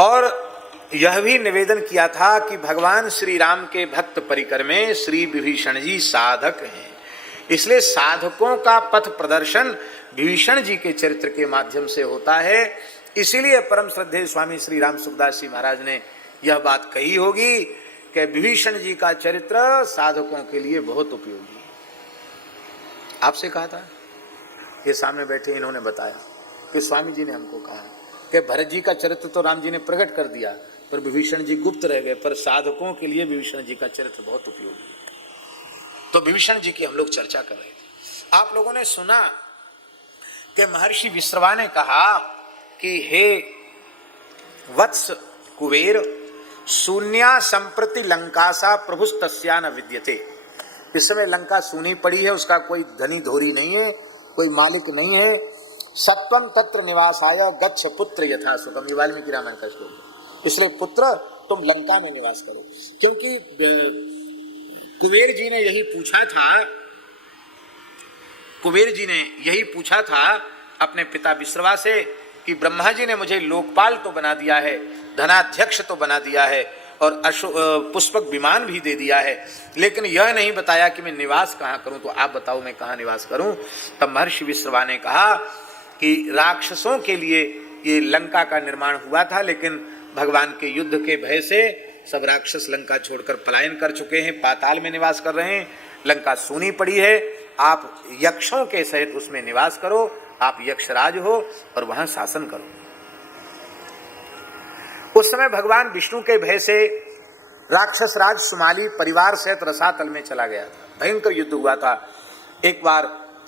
और यह भी निवेदन किया था कि भगवान श्री राम के भक्त परिकर में श्री विभीषण जी साधक हैं, इसलिए साधकों का पथ प्रदर्शन विभीषण जी के चरित्र के माध्यम से होता है। इसीलिए परम श्रद्धेय स्वामी श्री राम सुखदास जी महाराज ने यह बात कही होगी कि विभीषण जी का चरित्र साधकों के लिए बहुत उपयोगी है। आपसे कहा था, ये सामने बैठे इन्होंने बताया कि स्वामी जी ने हमको कहा कि भरत जी का चरित्र तो राम जी ने प्रकट कर दिया, पर विभीषण जी गुप्त रह गए, पर साधकों के लिए विभीषण जी का चरित्र बहुत उपयोगी है। तो विभीषण जी की हम लोग चर्चा कर रहे थे। आप लोगों ने सुना कि महर्षि विश्रवा ने कहा कि हे वत्स कुबेर, शून्या संप्रति लंकासा प्रभुस्तस्या न विद्यते। इस समय लंका सूनी पड़ी है, उसका कोई धनी धोरी नहीं है, कोई मालिक नहीं है। सत्वम तत्र निवासाय गच्छ पुत्र यथा सुखम, ये वाल्मीकि रामायण का श्लोक है। इसलिए पुत्र तुम लंका में निवास करो, क्योंकि कुबेर जी ने यही पूछा था, कुबेर जी ने यही पूछा था अपने पिता विश्रवा से कि ब्रह्मा जी ने मुझे लोकपाल तो बना दिया है, धनाध्यक्ष तो बना दिया है और पुष्पक विमान भी दे दिया है, लेकिन यह नहीं बताया कि मैं निवास कहाँ करूं, तो आप बताओ मैं कहाँ निवास करूं। तब महर्षि विश्रवा ने कहा कि राक्षसों के लिए ये लंका का निर्माण हुआ था, लेकिन भगवान के युद्ध के भय से सब राक्षस लंका छोड़कर पलायन कर चुके हैं, पाताल में निवास कर रहे हैं, लंका सूनी पड़ी है। आप यक्षों के सहित उसमें निवास करो, आप यक्षराज हो और वहां शासन करो। उस समय भगवान विष्णु के भय से राक्षस राज सुमाली परिवार सहित रसातल में चला गया था, भयंकर युद्ध हुआ था। एक बार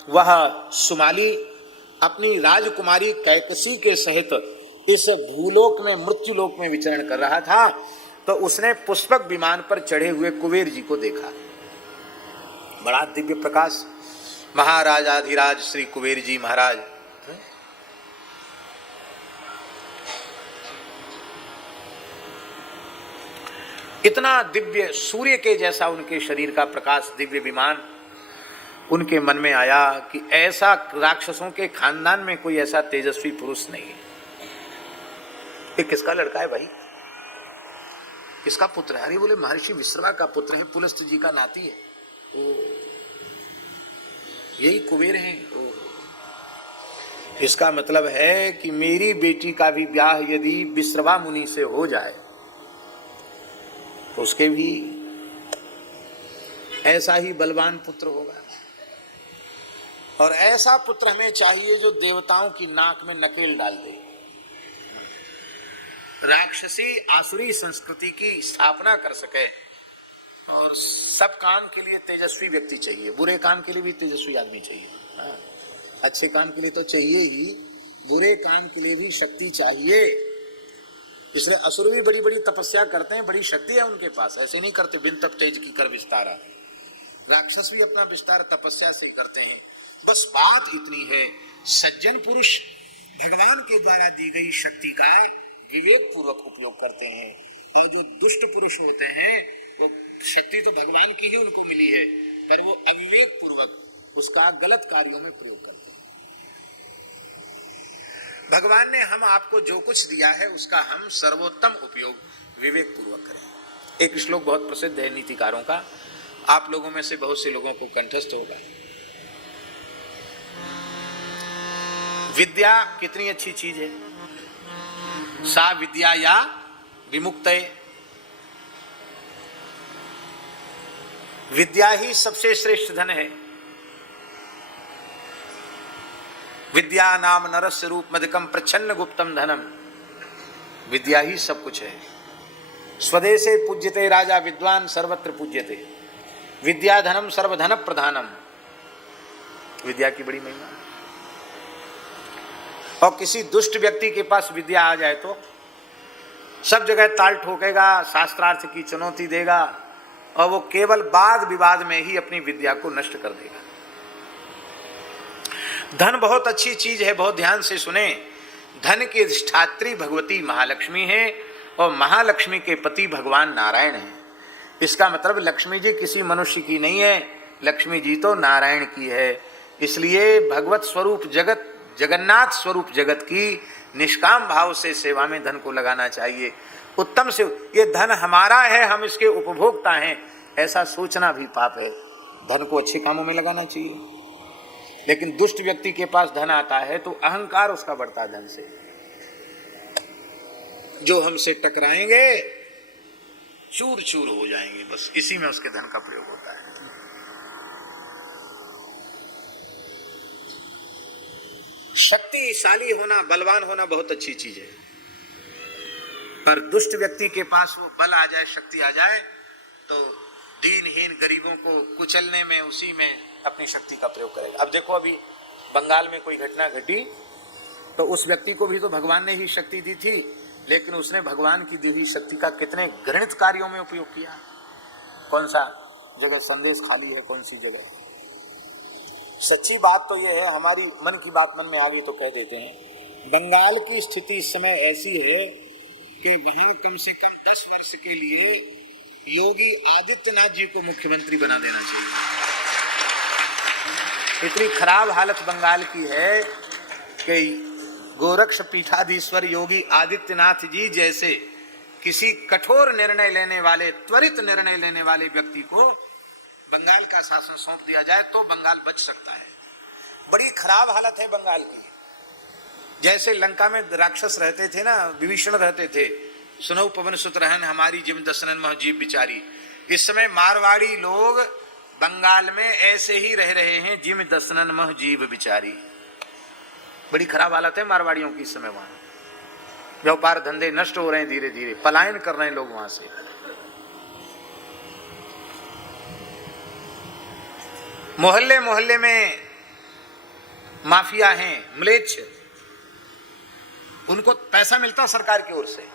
वह सुमाली अपनी राजकुमारी कैकसी के सहित इस भूलोक में, मृत्युलोक में विचरण कर रहा था, तो उसने पुष्पक विमान पर चढ़े हुए कुबेर जी को देखा। बड़ा दिव्य प्रकाश, महाराजाधिराज श्री कुबेर जी महाराज, इतना दिव्य सूर्य के जैसा उनके शरीर का प्रकाश, दिव्य विमान। उनके मन में आया कि ऐसा राक्षसों के खानदान में कोई ऐसा तेजस्वी पुरुष नहीं है। ये किसका लड़का है भाई, किसका पुत्र है? अरे बोले महर्षि विश्रवा का पुत्र है, पुलस्त जी का नाती है। यही कुबेर है। इसका मतलब है कि मेरी बेटी का भी ब्याह यदि विश्रवा मुनि से हो जाए तो उसके भी ऐसा ही बलवान पुत्र होगा। और ऐसा पुत्र हमें चाहिए जो देवताओं की नाक में नकेल डाल दे, राक्षसी आसुरी संस्कृति की स्थापना कर सके। और सब काम के लिए तेजस्वी व्यक्ति चाहिए, बुरे काम के लिए भी तेजस्वी आदमी चाहिए। अच्छे काम के लिए तो चाहिए ही, बुरे काम के लिए भी शक्ति चाहिए। इसलिए असुर भी बड़ी बड़ी तपस्या करते हैं, बड़ी शक्ति है उनके पास, ऐसे नहीं करते बिन तप तेज की कर विस्तारा। राक्षस भी अपना विस्तार तपस्या से करते हैं। बस बात इतनी है, सज्जन पुरुष भगवान के द्वारा दी गई शक्ति का विवेक पूर्वक उपयोग करते हैं, और जो दुष्ट पुरुष होते हैं वो शक्ति तो भगवान की ही उनको मिली है, पर वो अविवेक पूर्वक उसका गलत कार्यों में प्रयोग करते हैं। भगवान ने हम आपको जो कुछ दिया है उसका हम सर्वोत्तम उपयोग विवेक पूर्वक करें। एक श्लोक बहुत प्रसिद्ध है नीतिकारों का, आप लोगों में से बहुत से लोगों को कंठस्थ होगा। विद्या कितनी अच्छी चीज है, सा विद्या या विमुक्तये। विद्या ही सबसे श्रेष्ठ धन है। विद्या नाम नरस्य रूप मदिकम प्रच्छन्न गुप्तम धनम। विद्या ही सब कुछ है। स्वदेशे पूज्यते राजा विद्वान सर्वत्र पूज्यते। विद्या धनम सर्वधन प्रधानम। विद्या की बड़ी महिमा। और किसी दुष्ट व्यक्ति के पास विद्या आ जाए तो सब जगह ताल ठोकेगा, शास्त्रार्थ की चुनौती देगा, और वो केवल वाद विवाद में ही अपनी विद्या को नष्ट कर देगा। धन बहुत अच्छी चीज है, बहुत ध्यान से सुने। धन की अधिष्ठात्री भगवती महालक्ष्मी है और महालक्ष्मी के पति भगवान नारायण है। इसका मतलब लक्ष्मी जी किसी मनुष्य की नहीं है, लक्ष्मी जी तो नारायण की है। इसलिए भगवत स्वरूप जगत जगन्नाथ स्वरूप जगत की निष्काम भाव से सेवा में धन को लगाना चाहिए। उत्तम से ये धन हमारा है, हम इसके उपभोक्ता हैं, ऐसा सोचना भी पाप है। धन को अच्छे कामों में लगाना चाहिए। लेकिन दुष्ट व्यक्ति के पास धन आता है तो अहंकार उसका बढ़ता है धन से। जो हमसे टकराएंगे चूर चूर हो जाएंगे, बस इसी में उसके धन का प्रयोग होता है। शक्तिशाली होना, बलवान होना बहुत अच्छी चीज है, पर दुष्ट व्यक्ति के पास वो बल आ जाए, शक्ति आ जाए, तो दीनहीन गरीबों को कुचलने में, उसी में अपनी शक्ति का प्रयोग करेगा। अब देखो, अभी बंगाल में कोई घटना घटी तो उस व्यक्ति को भी तो भगवान ने ही शक्ति दी थी, लेकिन उसने भगवान की दी हुई शक्ति का कितने घृणित कार्यों में उपयोग किया। कौन सा जगह संदेश खाली है, कौन सी जगह। सच्ची बात तो यह है, हमारी मन की बात मन में आ गई तो कह देते हैं। बंगाल की स्थिति इस समय ऐसी है कि वहां कम से कम 10 वर्ष के लिए योगी आदित्यनाथ जी को मुख्यमंत्री बना देना चाहिए। इतनी खराब हालत बंगाल की है कि गोरक्ष पीठाधीश्वर योगी आदित्यनाथ जी जैसे किसी कठोर निर्णय लेने वाले, त्वरित निर्णय लेने वाले व्यक्ति को बंगाल का शासन सौंप दिया जाए तो बंगाल बच सकता है। बड़ी खराब हालत है बंगाल की। जैसे लंका में राक्षस रहते थे ना, विभीषण रहते थे, सुनौ पवन सुत रहन हमारी जिम दसनन मह जीव बिचारी। इस समय मारवाड़ी लोग बंगाल में ऐसे ही रह रहे हैं, जिम दसनन मह जीव बिचारी। बड़ी खराब हालत है मारवाड़ियों की इस समय। वहां व्यापार धंधे नष्ट हो रहे हैं, धीरे धीरे पलायन कर रहे हैं लोग वहां से। मोहल्ले मोहल्ले में माफिया हैं, म्लेच्छ, उनको पैसा मिलता सरकार की ओर से,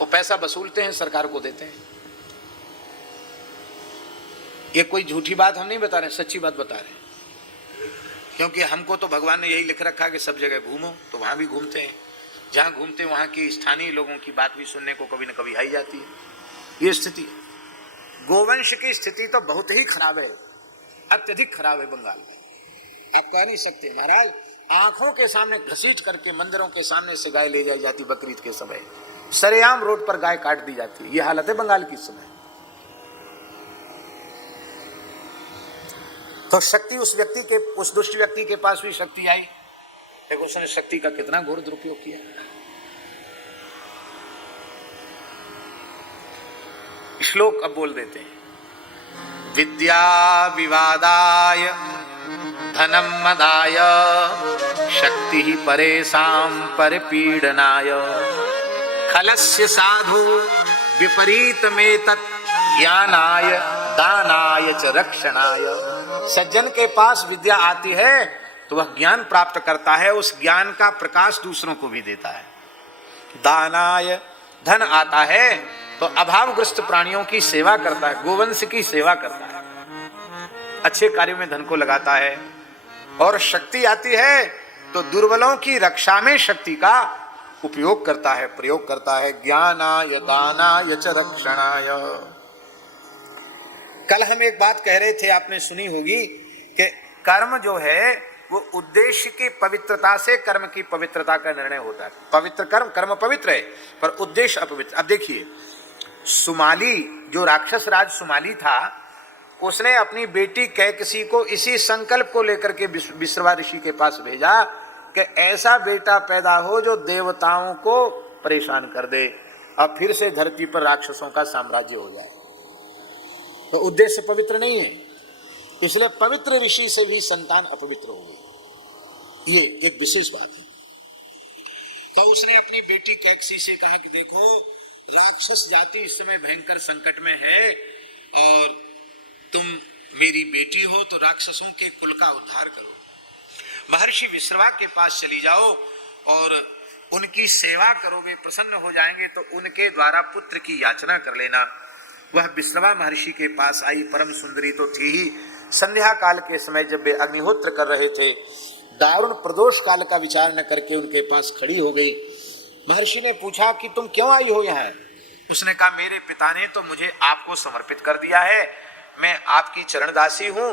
वो पैसा वसूलते हैं, सरकार को देते हैं। ये कोई झूठी बात हम नहीं बता रहे, सच्ची बात बता रहे हैं। क्योंकि हमको तो भगवान ने यही लिख रखा है कि सब जगह घूमो, तो वहां भी घूमते हैं। जहां घूमते हैं वहां की स्थानीय लोगों की बात भी सुनने को कभी न कभी आई जाती है। ये स्थिति है। गोवंश की स्थिति तो बहुत ही खराब है, अत्यधिक खराब है बंगाल में। आप कह नहीं सकते महाराज, आंखों के सामने घसीट करके मंदिरों के सामने से गाय ले जाई जाती बकरीद के समय, सरेआम रोड पर गाय काट दी जाती है। ये हालत है बंगाल की इस समय। तो शक्ति उस व्यक्ति के, उस दुष्ट व्यक्ति के पास भी शक्ति आई, लेकिन उसने शक्ति का कितना घोर दुरुपयोग किया। श्लोक अब बोल देते हैं। विद्या विवादाय धनम मदाय शक्ति ही परेशान परिपीडनाय खलस्य साधु विपरीत में तत् ज्ञानाय दानाय च रक्षणाय। सज्जन के पास विद्या आती है तो वह ज्ञान प्राप्त करता है, उस ज्ञान का प्रकाश दूसरों को भी देता है। दानाय धन आता है तो अभावग्रस्त प्राणियों की सेवा करता है, गोवंश की सेवा करता है, अच्छे कार्यों में धन को लगाता है। और शक्ति आती है तो दुर्बलों की रक्षा में शक्ति का उपयोग करता है, प्रयोग करता है। ज्ञानाय दानाय च रक्षणाय। कल हम एक बात कह रहे थे, आपने सुनी होगी कि कर्म जो है वो उद्देश्य की पवित्रता से कर्म की पवित्रता का निर्णय होता है। पवित्र कर्म, कर्म पवित्र है पर उद्देश्य अपवित्र। अब देखिए, सुमाली जो राक्षस राज सुमाली था, उसने अपनी बेटी कैकसी को इसी संकल्प को लेकर के विश्रवा ऋषि के पास भेजा कि ऐसा बेटा पैदा हो जो देवताओं को परेशान कर दे और फिर से धरती पर राक्षसों का साम्राज्य हो जाए। तो उद्देश्य पवित्र नहीं है, इसलिए पवित्र ऋषि से भी संतान अपवित्र हो गई। ये एक विशेष बात है। तो उसने अपनी बेटी कैकसी से कहा कि देखो, राक्षस जाति इस समय भयंकर संकट में है और तुम मेरी बेटी हो तो राक्षसों के कुल का उद्धार करो। महर्षि विश्रवा के पास चली जाओ और उनकी सेवा करोगे, प्रसन्न हो जाएंगे तो उनके द्वारा पुत्र की याचना कर लेना। वह विश्रवा महर्षि के पास आई, परम सुंदरी तो थी ही। संध्या काल के समय जब वे अग्निहोत्र कर रहे थे, दारुण प्रदोष काल का विचार न करके उनके पास खड़ी हो गई। महर्षि ने पूछा कि तुम क्यों आई हो यहाँ? उसने कहा, मेरे पिता ने तो मुझे आपको समर्पित कर दिया है, मैं आपकी चरणदासी हूँ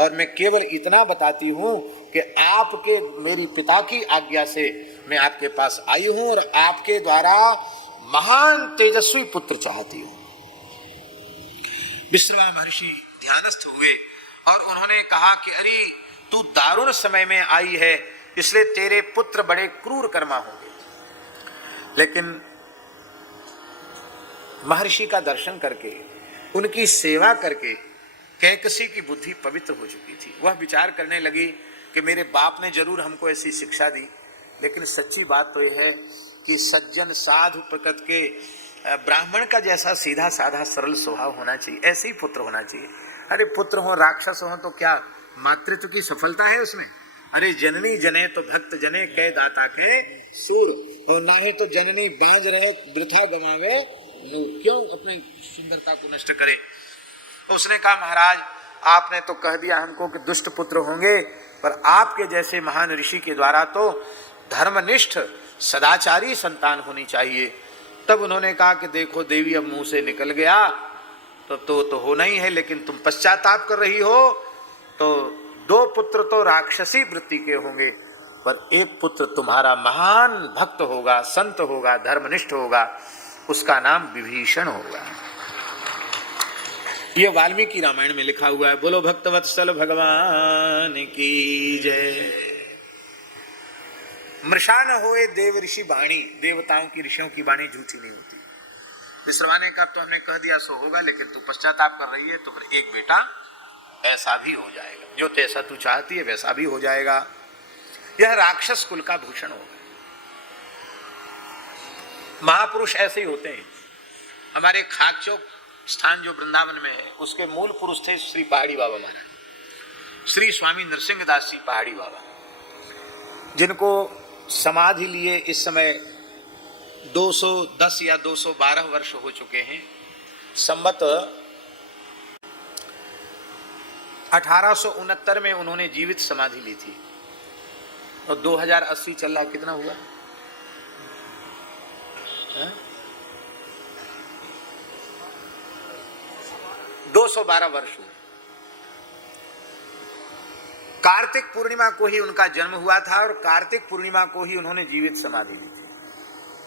और मैं केवल इतना बताती हूँ, कि आपके मेरी पिता की आज्ञा से मैं आपके पास आई हूं और आपके द्वारा महान तेजस्वी पुत्र चाहती हूं। विश्रवा महर्षि ध्यानस्थ हुए और उन्होंने कहा कि अरे तू दारुण समय में आई है, इसलिए तेरे पुत्र बड़े क्रूर कर्मा होंगे। लेकिन महर्षि का दर्शन करके, उनकी सेवा करके कैकसी की बुद्धि पवित्र हो चुकी थी। वह विचार करने लगी कि मेरे बाप ने जरूर हमको ऐसी शिक्षा दी, लेकिन सच्ची बात तो यह है कि सज्जन साधु प्रकृति के ब्राह्मण का जैसा सीधा साधा सरल स्वभाव होना चाहिए, ऐसे ही पुत्र होना चाहिए। अरे पुत्र हो राक्षस हो तो क्या मातृत्व की सफलता है उसमें? अरे जननी जने तो भक्त जने कै दाता के सूर, और ना है तो जननी बांझ रहे वृथा गमावे नूर। क्यों अपने सुंदरता को नष्ट करे? उसने कहा महाराज आपने तो कह दिया हमको कि दुष्ट पुत्र होंगे, पर आपके जैसे महान ऋषि के द्वारा तो धर्मनिष्ठ सदाचारी संतान होनी चाहिए। तब उन्होंने कहा कि देखो देवी अब मुंह से निकल गया तो होना ही है, लेकिन तुम पश्चाताप कर रही हो तो 2 पुत्र तो राक्षसी वृत्ति के होंगे, पर एक पुत्र तुम्हारा महान भक्त होगा, संत होगा, धर्मनिष्ठ होगा, उसका नाम विभीषण होगा। ये वाल्मीकि रामायण में लिखा हुआ है। बोलो भक्तवत्सल भगवान की जय। मृषा न होए देव ऋषि वाणी, देवताओं की ऋषियों की वाणी झूठी नहीं होती। विश्रवाने का तो हमने कह दिया सो होगा, लेकिन तू पश्चाताप कर रही है तो फिर एक बेटा ऐसा भी हो जाएगा, जो तैसा तू चाहती है वैसा भी हो जाएगा। यह राक्षस कुल का भूषण होगा। महापुरुष ऐसे ही होते हैं। हमारे खाकचौक स्थान जो वृंदावन में है, उसके मूल पुरुष थे श्री पहाड़ी बाबा महाराज, श्री स्वामी नरसिंह दास जी पहाड़ी बाबा, जिनको समाधि लिए इस समय 210 या 212 वर्ष हो चुके हैं। संवत 1869 में उन्होंने जीवित समाधि ली थी और 2080 चल रहा, कितना हुआ? 212 वर्ष हुए। कार्तिक पूर्णिमा को ही उनका जन्म हुआ था और कार्तिक पूर्णिमा को ही उन्होंने जीवित समाधि ली थी।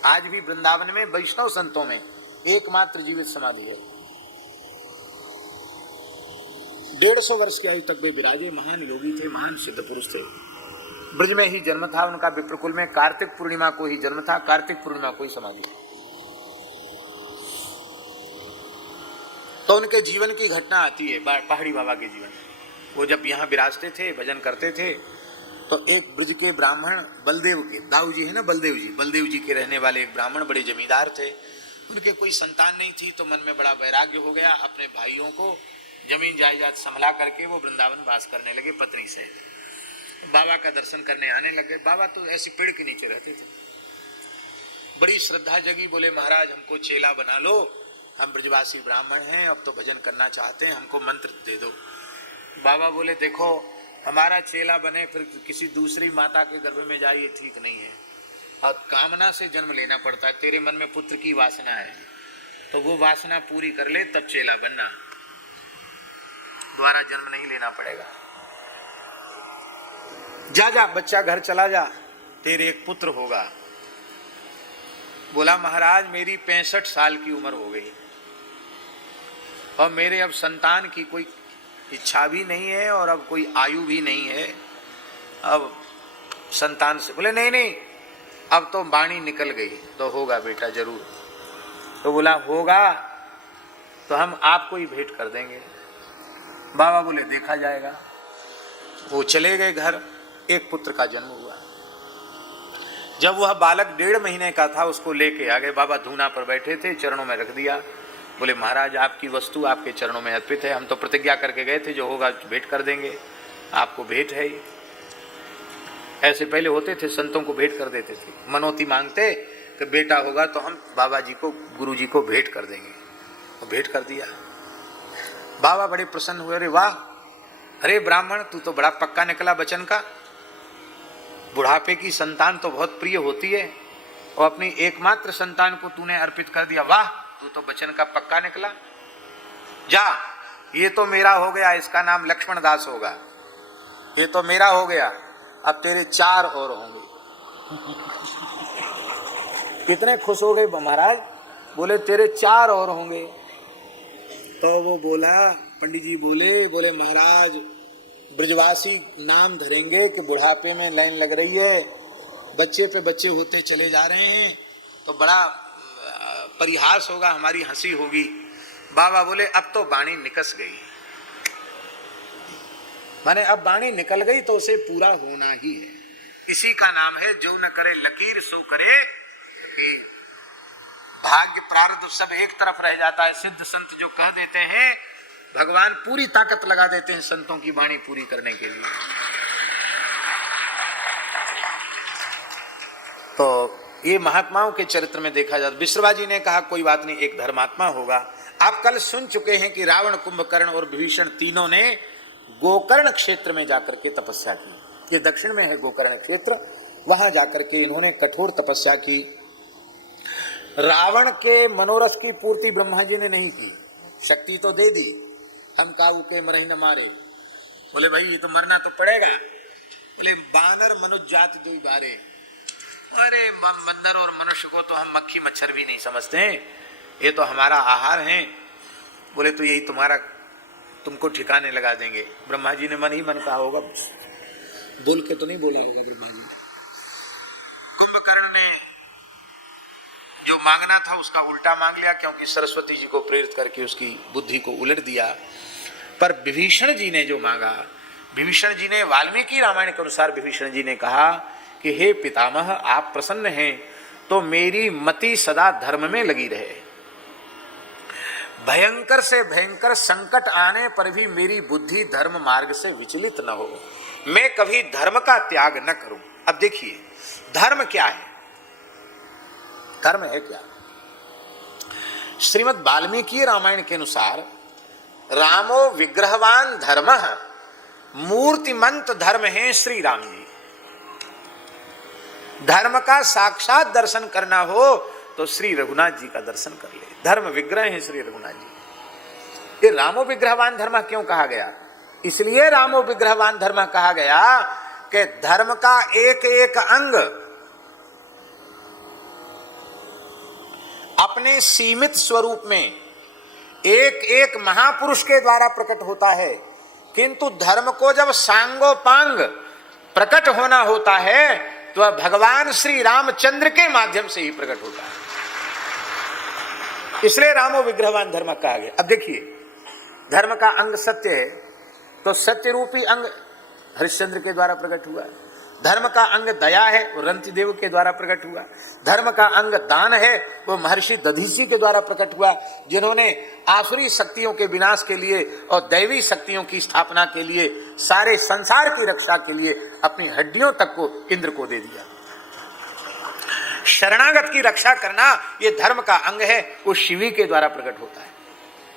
आज भी वृंदावन में वैष्णव संतों में एकमात्र जीवित समाधि है। 150 वर्ष की आयु तक वे विराजे, महान योगी थे, महान सिद्ध पुरुष थे। ब्रज में ही जन्म था उनका, विप्रकुल में। कार्तिक पूर्णिमा को ही जन्म था, कार्तिक पूर्णिमा को ही समाधि। तो उनके जीवन की घटना आती है, पहाड़ी बाबा के जीवन। वो जब यहाँ विराजते थे, भजन करते थे, तो एक ब्रज के ब्राह्मण बलदेव के, दाऊ जी है ना, बलदेव जी के रहने वाले एक ब्राह्मण बड़े जमींदार थे। उनके कोई संतान नहीं थी, तो मन में बड़ा वैराग्य हो गया। अपने भाइयों को जमीन जायदाद संभला करके वो वृंदावन वास करने लगे पत्नी से। बाबा का दर्शन करने आने लगे। बाबा तो ऐसी पेड़ के नीचे रहते थे। बड़ी श्रद्धा जगी, बोले महाराज हमको चेला बना लो, हम ब्रजवासी ब्राह्मण हैं, अब तो भजन करना चाहते हैं, हमको मंत्र दे दो। बाबा बोले देखो हमारा चेला बने फिर किसी दूसरी माता के गर्भ में जाए, ये ठीक नहीं है, और कामना से जन्म लेना पड़ता है। तेरे मन में पुत्र की वासना है तो वो वासना पूरी कर ले तब चेला बनना, दोबारा जन्म नहीं लेना पड़ेगा। जा जा बच्चा घर चला जा, तेरे एक पुत्र होगा। बोला महाराज मेरी 65 साल की उम्र हो गई और मेरे अब संतान की कोई इच्छा भी नहीं है और अब कोई आयु भी नहीं है, अब संतान से। बोले नहीं अब तो वाणी निकल गई, तो होगा बेटा जरूर। तो बोला होगा तो हम आपको ही भेंट कर देंगे। बाबा बोले देखा जाएगा। वो चले गए घर, एक पुत्र का जन्म हुआ। जब वह बालक 1.5 महीने का था उसको लेके आ गए। बाबा धूना पर बैठे थे, चरणों में रख दिया। बोले महाराज आपकी वस्तु आपके चरणों में अर्पित है, हम तो प्रतिज्ञा करके गए थे जो होगा भेंट कर देंगे, आपको भेंट है। ऐसे पहले होते थे, संतों को भेंट कर देते थे, मनोती मांगते कि बेटा होगा तो हम बाबा जी को, गुरु जी को भेंट कर देंगे। तो भेंट कर दिया। बाबा बड़े प्रसन्न हुए, अरे वाह, अरे ब्राह्मण तू तो बड़ा पक्का निकला वचन का, बुढ़ापे की संतान तो बहुत प्रिय होती है और अपनी एकमात्र संतान को तूने अर्पित कर दिया, वाह तू तो वचन का पक्का निकला। जा, ये तो मेरा हो गया, इसका नाम लक्ष्मण दास होगा, ये तो मेरा हो गया, अब तेरे 4 और होंगे। कितने खुश हो गए महाराज, बोले तेरे 4 और होंगे। तो वो बोला, पंडित जी बोले महाराज ब्रजवासी नाम धरेंगे कि बुढ़ापे में लाइन लग रही है, बच्चे पे बच्चे होते चले जा रहे हैं, तो बड़ा परिहास होगा, हमारी हंसी होगी। बाबा बोले अब तो वाणी निकस गई, माने अब वाणी निकल गई तो उसे पूरा होना ही है। इसी का नाम है जो न करे लकीर सो करे लकीर। भाग्य प्रारब्ध सब एक तरफ रह जाता है। सिद्ध संत जो कह देते हैं, भगवान पूरी ताकत लगा देते हैं संतों की वाणी पूरी करने के लिए। तो ये महात्माओं के चरित्र में देखा जाता। विश्रवा जी ने कहा कोई बात नहीं, एक धर्मात्मा होगा। आप कल सुन चुके हैं कि रावण, कुंभकर्ण और विभीषण तीनों ने गोकर्ण क्षेत्र में जाकर के तपस्या की। ये दक्षिण में है गोकर्ण क्षेत्र, वहां जाकर के इन्होंने कठोर तपस्या की। रावण के मनोरथ की पूर्ति ब्रह्मा जी ने नहीं की, शक्ति तो दे दी, हम काऊ के मरही न मारे। बोले भाई ये तो मरना तो पड़ेगा। बोले बानर मनुष्य जात दुई बारे। अरे बंदर और मनुष्य को तो हम मक्खी मच्छर भी नहीं समझते हैं, ये तो हमारा आहार है। बोले तो यही तुम्हारा, तुमको ठिकाने लगा देंगे। ब्रह्मा जी ने मन ही मन कहा होगा, बोल के तो नहीं बोला होगा ब्रह्मा जी। कुंभकर्ण ने जो मांगना था उसका उल्टा मांग लिया, क्योंकि सरस्वती जी को प्रेरित करके उसकी बुद्धि को उलट दिया। पर विभीषण जी ने जो मांगा, विभीषण जी ने वाल्मीकि रामायण के अनुसार विभीषण जी ने कहा कि हे पितामह आप प्रसन्न हैं तो मेरी मति सदा धर्म में लगी रहे, भयंकर से भयंकर संकट आने पर भी मेरी बुद्धि धर्म मार्ग से विचलित न हो, मैं कभी धर्म का त्याग न करूं। अब देखिए धर्म क्या है, धर्म है क्या? श्रीमद् वाल्मीकि रामायण के अनुसार रामो विग्रहवान धर्मः, मूर्तिमंत धर्म है श्री राम जी। धर्म का साक्षात दर्शन करना हो तो श्री रघुनाथ जी का दर्शन कर ले। धर्म विग्रह है श्री रघुनाथ जी। ये रामो विग्रहवान धर्म क्यों कहा गया? इसलिए रामो विग्रहवान धर्म कहा गया कि धर्म का एक एक अंग अपने सीमित स्वरूप में एक एक महापुरुष के द्वारा प्रकट होता है, किंतु धर्म को जब सांगोपांग प्रकट होना होता है तो भगवान श्री रामचंद्र के माध्यम से ही प्रकट होता है। इसलिए रामो विग्रहवान धर्म कहा गया। अब देखिए धर्म का अंग सत्य है, तो सत्य रूपी अंग हरिश्चंद्र के द्वारा प्रकट हुआ। धर्म का अंग दया है, वो रंतिदेव के द्वारा प्रकट हुआ। धर्म का अंग दान है, वो महर्षि दधीची के द्वारा प्रकट हुआ, जिन्होंने आसुरी शक्तियों के विनाश के लिए और दैवी शक्तियों की स्थापना के लिए, सारे संसार की रक्षा के लिए अपनी हड्डियों तक को इंद्र को दे दिया। शरणागत की रक्षा करना ये धर्म का अंग है, वो शिवी के द्वारा प्रकट होता है।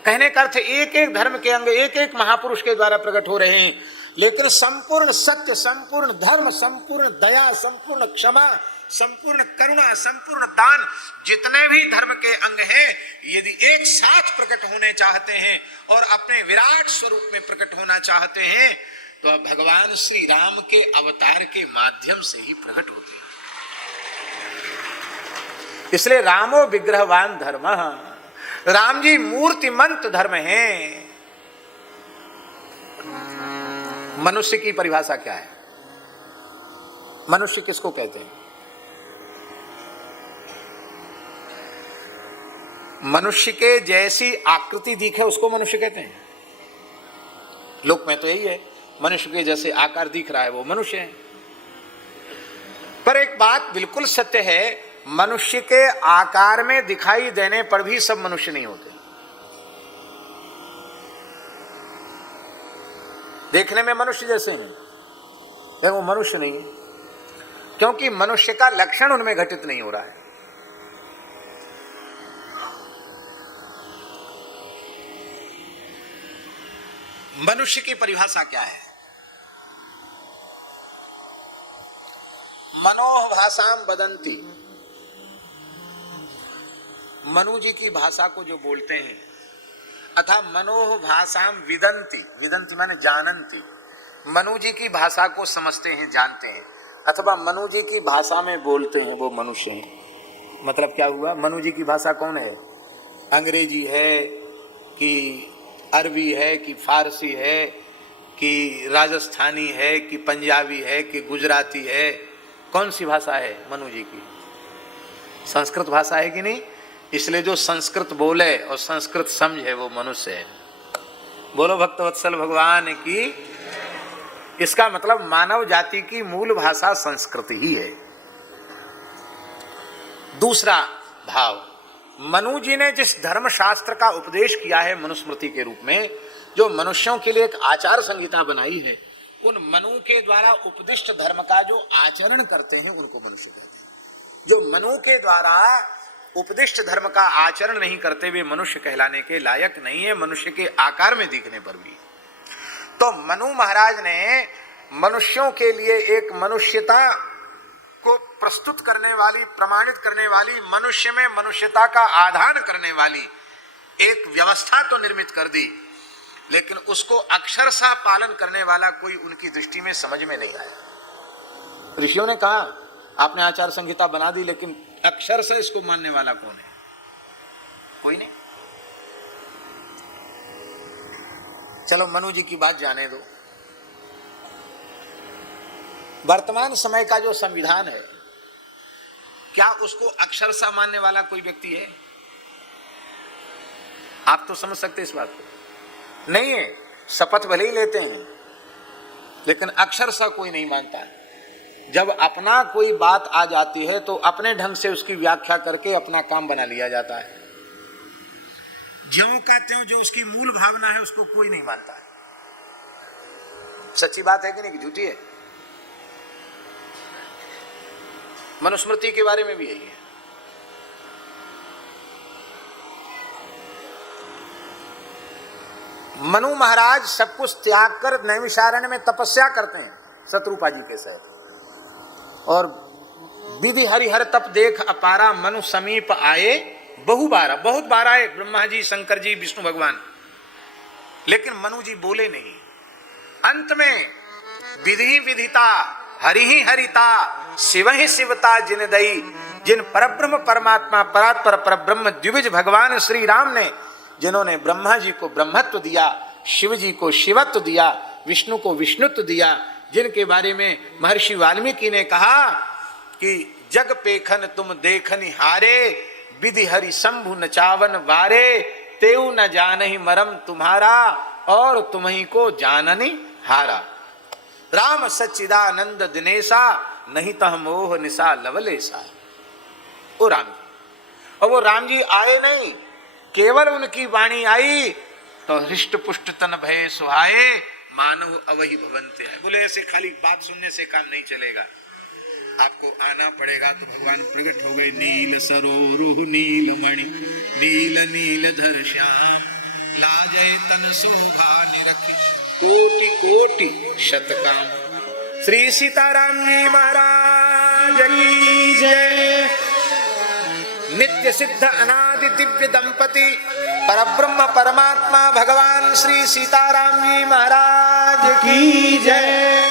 कहने का अर्थ एक एक धर्म के अंग एक एक महापुरुष के द्वारा प्रकट हो रहे हैं, लेकिन संपूर्ण सत्य, संपूर्ण धर्म, संपूर्ण दया, संपूर्ण क्षमा, संपूर्ण करुणा, संपूर्ण दान, जितने भी धर्म के अंग हैं, यदि एक साथ प्रकट होने चाहते हैं और अपने विराट स्वरूप में प्रकट होना चाहते हैं तो भगवान श्री राम के अवतार के माध्यम से ही प्रकट होते हैं। इसलिए रामो विग्रहवान धर्म, राम जी मूर्तिमंत धर्म है। मनुष्य की परिभाषा क्या है? मनुष्य किसको कहते हैं? मनुष्य के जैसी आकृति दिखे उसको मनुष्य कहते हैं। लोक में तो यही है, मनुष्य के जैसे आकार दिख रहा है वो मनुष्य है। पर एक बात बिल्कुल सत्य है, मनुष्य के आकार में दिखाई देने पर भी सब मनुष्य नहीं होते। देखने में मनुष्य जैसे हैं लेकिन वो मनुष्य नहीं है, क्योंकि मनुष्य का लक्षण उनमें घटित नहीं हो रहा है। मनुष्य की परिभाषा क्या है? मनोह भाषाम वदंती, मनु जी की भाषा को जो बोलते हैं, अथा मनोह भाषाम विदंती, विदंती माने जानंती, मनु जी की भाषा को समझते हैं, जानते हैं, अथवा मनु जी की भाषा में बोलते हैं, वो मनुष्य हैं। मतलब क्या हुआ? मनु जी की भाषा कौन है? अंग्रेजी है कि अरबी है कि फारसी है कि राजस्थानी है कि पंजाबी है कि गुजराती है? कौन सी भाषा है मनु जी की? संस्कृत भाषा है कि नहीं? इसलिए जो संस्कृत बोले और संस्कृत समझे वो मनुष्य है। बोलो भक्तवत्सल भगवान की। इसका मतलब मानव जाति की मूल भाषा संस्कृत ही है। दूसरा भाव, मनु जी ने जिस धर्मशास्त्र का उपदेश किया है मनुस्मृति के रूप में, जो मनुष्यों के लिए एक आचार संहिता बनाई है, उन मनु के द्वारा उपदिष्ट धर्म का जो आचरण करते हैं उनको मनुष्य कहते हैं। जो मनु के द्वारा उपदिष्ट धर्म का आचरण नहीं करते वे मनुष्य कहलाने के लायक नहीं है, मनुष्य के आकार में दिखने पर भी। तो मनु महाराज ने मनुष्यों के लिए एक मनुष्यता को प्रस्तुत करने वाली, प्रमाणित करने वाली, मनुष्य में मनुष्यता का आधान करने वाली एक व्यवस्था तो निर्मित कर दी, लेकिन उसको अक्षरशः पालन करने वाला कोई उनकी दृष्टि में समझ में नहीं आया। ऋषियों ने कहा आपने आचार संहिता बना दी, लेकिन अक्षर से इसको मानने वाला कौन है? कोई नहीं। चलो मनु जी की बात जाने दो। वर्तमान समय का जो संविधान है, क्या उसको अक्षरशः मानने वाला कोई व्यक्ति है? आप तो समझ सकते इस बात को। नहीं है। शपथ भले ही लेते हैं, लेकिन अक्षरशः कोई नहीं मानता। जब अपना कोई बात आ जाती है तो अपने ढंग से उसकी व्याख्या करके अपना काम बना लिया जाता है। ज्यों का त्यों जो उसकी मूल भावना है उसको कोई नहीं मानता है। सच्ची बात है कि नहीं, कि झूठी है? मनुस्मृति के बारे में भी यही है। मनु महाराज सब कुछ त्याग कर नैमिषारण्य में तपस्या करते हैं शत्रुपा जी के सहित, और विधि हरिहर तप देख अपारा मनु समीप आए बहु बारा, बहुत बार आए ब्रह्मा जी, शंकर जी, विष्णु भगवान, लेकिन मनु जी बोले नहीं। अंत में विधि विधिता हरि ही हरिता शिव ही शिवता जिन दई, जिन परब्रह्म परमात्मा परात्पर परब्रह्म द्विविज भगवान श्री राम ने, जिन्होंने ब्रह्मा जी को ब्रह्मत्व दिया, शिव जी को शिवत्व दिया, विष्णु को विष्णुत्व दिया, जिनके बारे में महर्षि वाल्मीकि ने कहा कि जग पेखन तुम देखनि हारे, विधि हरि शंभु नचावन वारे, तेऊ न जानहि मरम तुम्हारा, और तुम्ही को जाननि हारा। राम सच्चिदानंद दिनेशा, नहीं तह मोह निशा लवलेशा। वो राम जी, और वो राम जी आए नहीं, केवल उनकी वाणी आई तो हृष्ट पुष्ट तन भय सुहाए, मानव अवहि भवन्ते आए। बोले ऐसे खाली बात सुनने से काम नहीं चलेगा, आपको आना पड़ेगा। तो भगवान प्रकट हो गए। नील सरोरुह नील मणि, नील नीलधर श्याम, लाजय तन शोभा निरखि, कोटि कोटि शतकाम। श्री सीताराम जी महाराज की जय। नित्य सिद्ध अनादि दिव्य दंपति परब्रह्म परमात्मा भगवान श्री सीताराम जी महाराज की जय।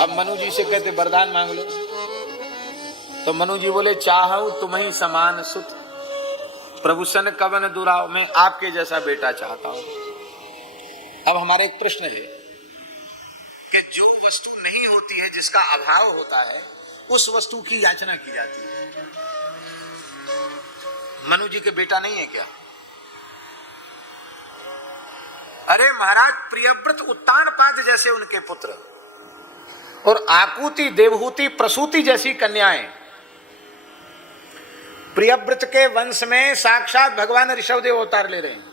अब मनु जी से कहते वरदान मांग लो, तो मनु जी बोले चाहूं तुम्हीं समान सुत, प्रभु सन कवन दुराव, मैं आपके जैसा बेटा चाहता हूं। अब हमारा एक प्रश्न है कि जो वस्तु नहीं होती है, जिसका अभाव होता है, उस वस्तु की याचना की जाती है। मनु जी के बेटा नहीं है क्या? अरे महाराज, प्रियव्रत उत्तानपाद जैसे उनके पुत्र और आकुति देवहूति प्रसूति जैसी कन्याएं। प्रियव्रत के वंश में साक्षात भगवान ऋषभदेव अवतार ले रहे हैं।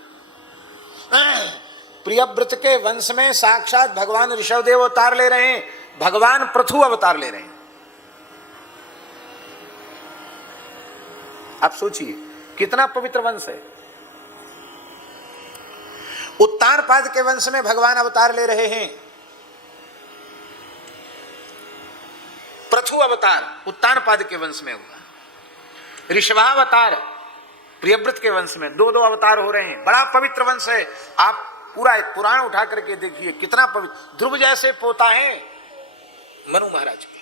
प्रियव्रत के वंश में साक्षात भगवान ऋषभदेव अवतार ले रहे हैं, भगवान पृथु अवतार ले रहे हैं। आप सोचिए कितना पवित्र वंश है। उत्तानपाद के वंश में भगवान अवतार ले रहे हैं। पृथु अवतार उत्तानपाद के वंश में हुआ, ऋषभावतार प्रियव्रत के वंश में, दो दो अवतार हो रहे हैं। बड़ा पवित्र वंश है। आप पूरा एक पुराण उठा करके देखिए कितना पवित्र, ध्रुव जैसे पोता है मनु महाराज के।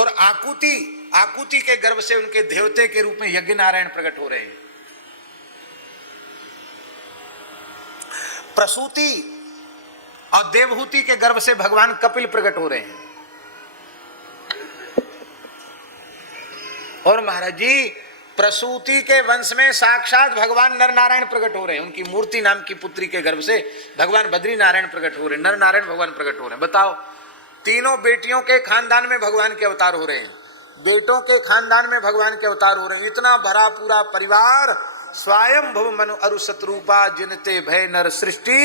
और आकुति के गर्भ से उनके देवते के रूप में यज्ञ नारायण प्रकट हो रहे हैं। प्रसूति और देवहूति के गर्भ से भगवान कपिल प्रकट हो रहे हैं। और महाराज जी प्रसूति के वंश में साक्षात भगवान नर नारायण प्रकट हो रहे हैं। उनकी मूर्ति नाम की पुत्री के गर्भ से भगवान बद्री नारायण प्रकट हो रहे हैं, नर नारायण भगवान प्रकट हो रहे हैं। बताओ, तीनों बेटियों के खानदान में भगवान के अवतार हो रहे हैं, बेटों के खानदान में भगवान के अवतार हो रहे हैं। इतना भरा पूरा परिवार स्वयं भव मनु अरु शत्रुपा जिनते भय नर सृष्टि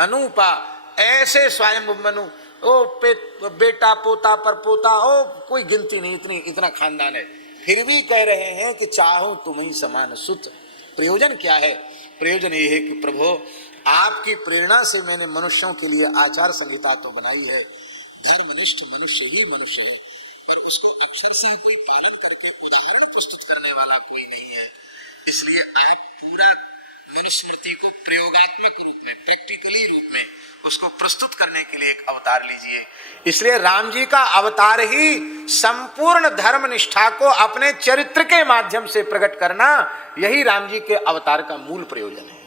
अनूपा। ऐसे स्वयं भव मनु, ओ बेटा पोता पर पोता, ओ कोई गिनती नहीं, इतना खानदान है। फिर भी कह रहे हैं कि चाहो तुम ही समान सुत। प्रयोजन क्या है? प्रयोजन ये है कि प्रभु आपकी प्रेरणा से मैंने मनुष्यों के लिए आचार संहिता तो बनाई है, धर्मनिष्ठ मनुष्य ही मनुष्य है, पर उसको अक्षरशः कोई पालन करके उदाहरण प्रस्तुत करने वाला कोई नहीं है। इसलिए आप पूरा मनुस्मृति को प्रयोगात्मक रूप में, प्रैक्टिकली रूप में उसको प्रस्तुत करने के लिए एक अवतार लीजिए। इसलिए राम जी का अवतार ही संपूर्ण धर्म निष्ठा को अपने चरित्र के माध्यम से प्रकट करना, यही राम जी के अवतार का मूल प्रयोजन है।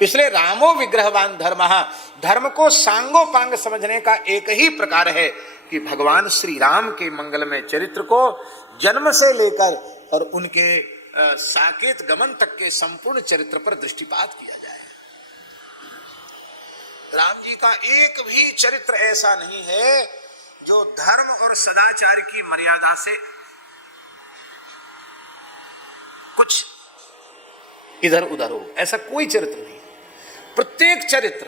इसलिए रामो विग्रहवान धर्मः, धर्म को सांगोपांग समझने का एक ही प्रकार है कि भगवान श्री राम के मंगलमय चरित्र को जन्म से लेकर और उनके साकेत गमन तक के संपूर्ण चरित्र पर दृष्टिपात किया जाए। राम जी का एक भी चरित्र ऐसा नहीं है जो धर्म और सदाचार की मर्यादा से कुछ इधर उधर हो, ऐसा कोई चरित्र नहीं। प्रत्येक चरित्र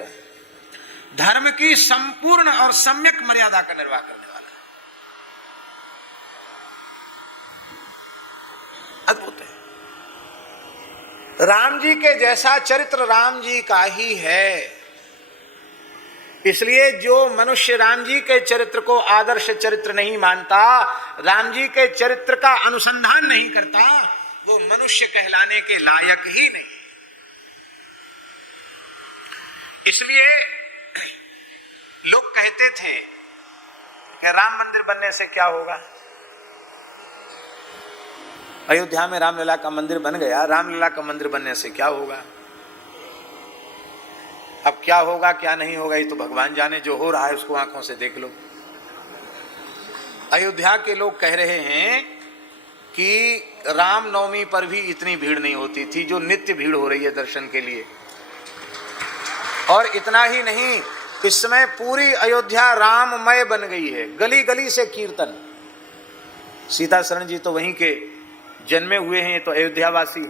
धर्म की संपूर्ण और सम्यक मर्यादा का निर्वाह करने वाला है। अद्भुत है। राम जी के जैसा चरित्र राम जी का ही है। इसलिए जो मनुष्य राम जी के चरित्र को आदर्श चरित्र नहीं मानता, राम जी के चरित्र का अनुसंधान नहीं करता, वो मनुष्य कहलाने के लायक ही नहीं। इसलिए लोग कहते थे कि राम मंदिर बनने से क्या होगा। अयोध्या में रामलला का मंदिर बन गया, रामलला का मंदिर बनने से क्या होगा। अब क्या होगा क्या नहीं होगा ये तो भगवान जाने, जो हो रहा है उसको आंखों से देख लो। अयोध्या के लोग कह रहे हैं कि रामनवमी पर भी इतनी भीड़ नहीं होती थी जो नित्य भीड़ हो रही है दर्शन के लिए। और इतना ही नहीं, इस समय पूरी अयोध्या राममय बन गई है, गली गली से कीर्तन। सीता शरण जी तो वहीं के जन्मे हुए हैं, तो अयोध्यावासी।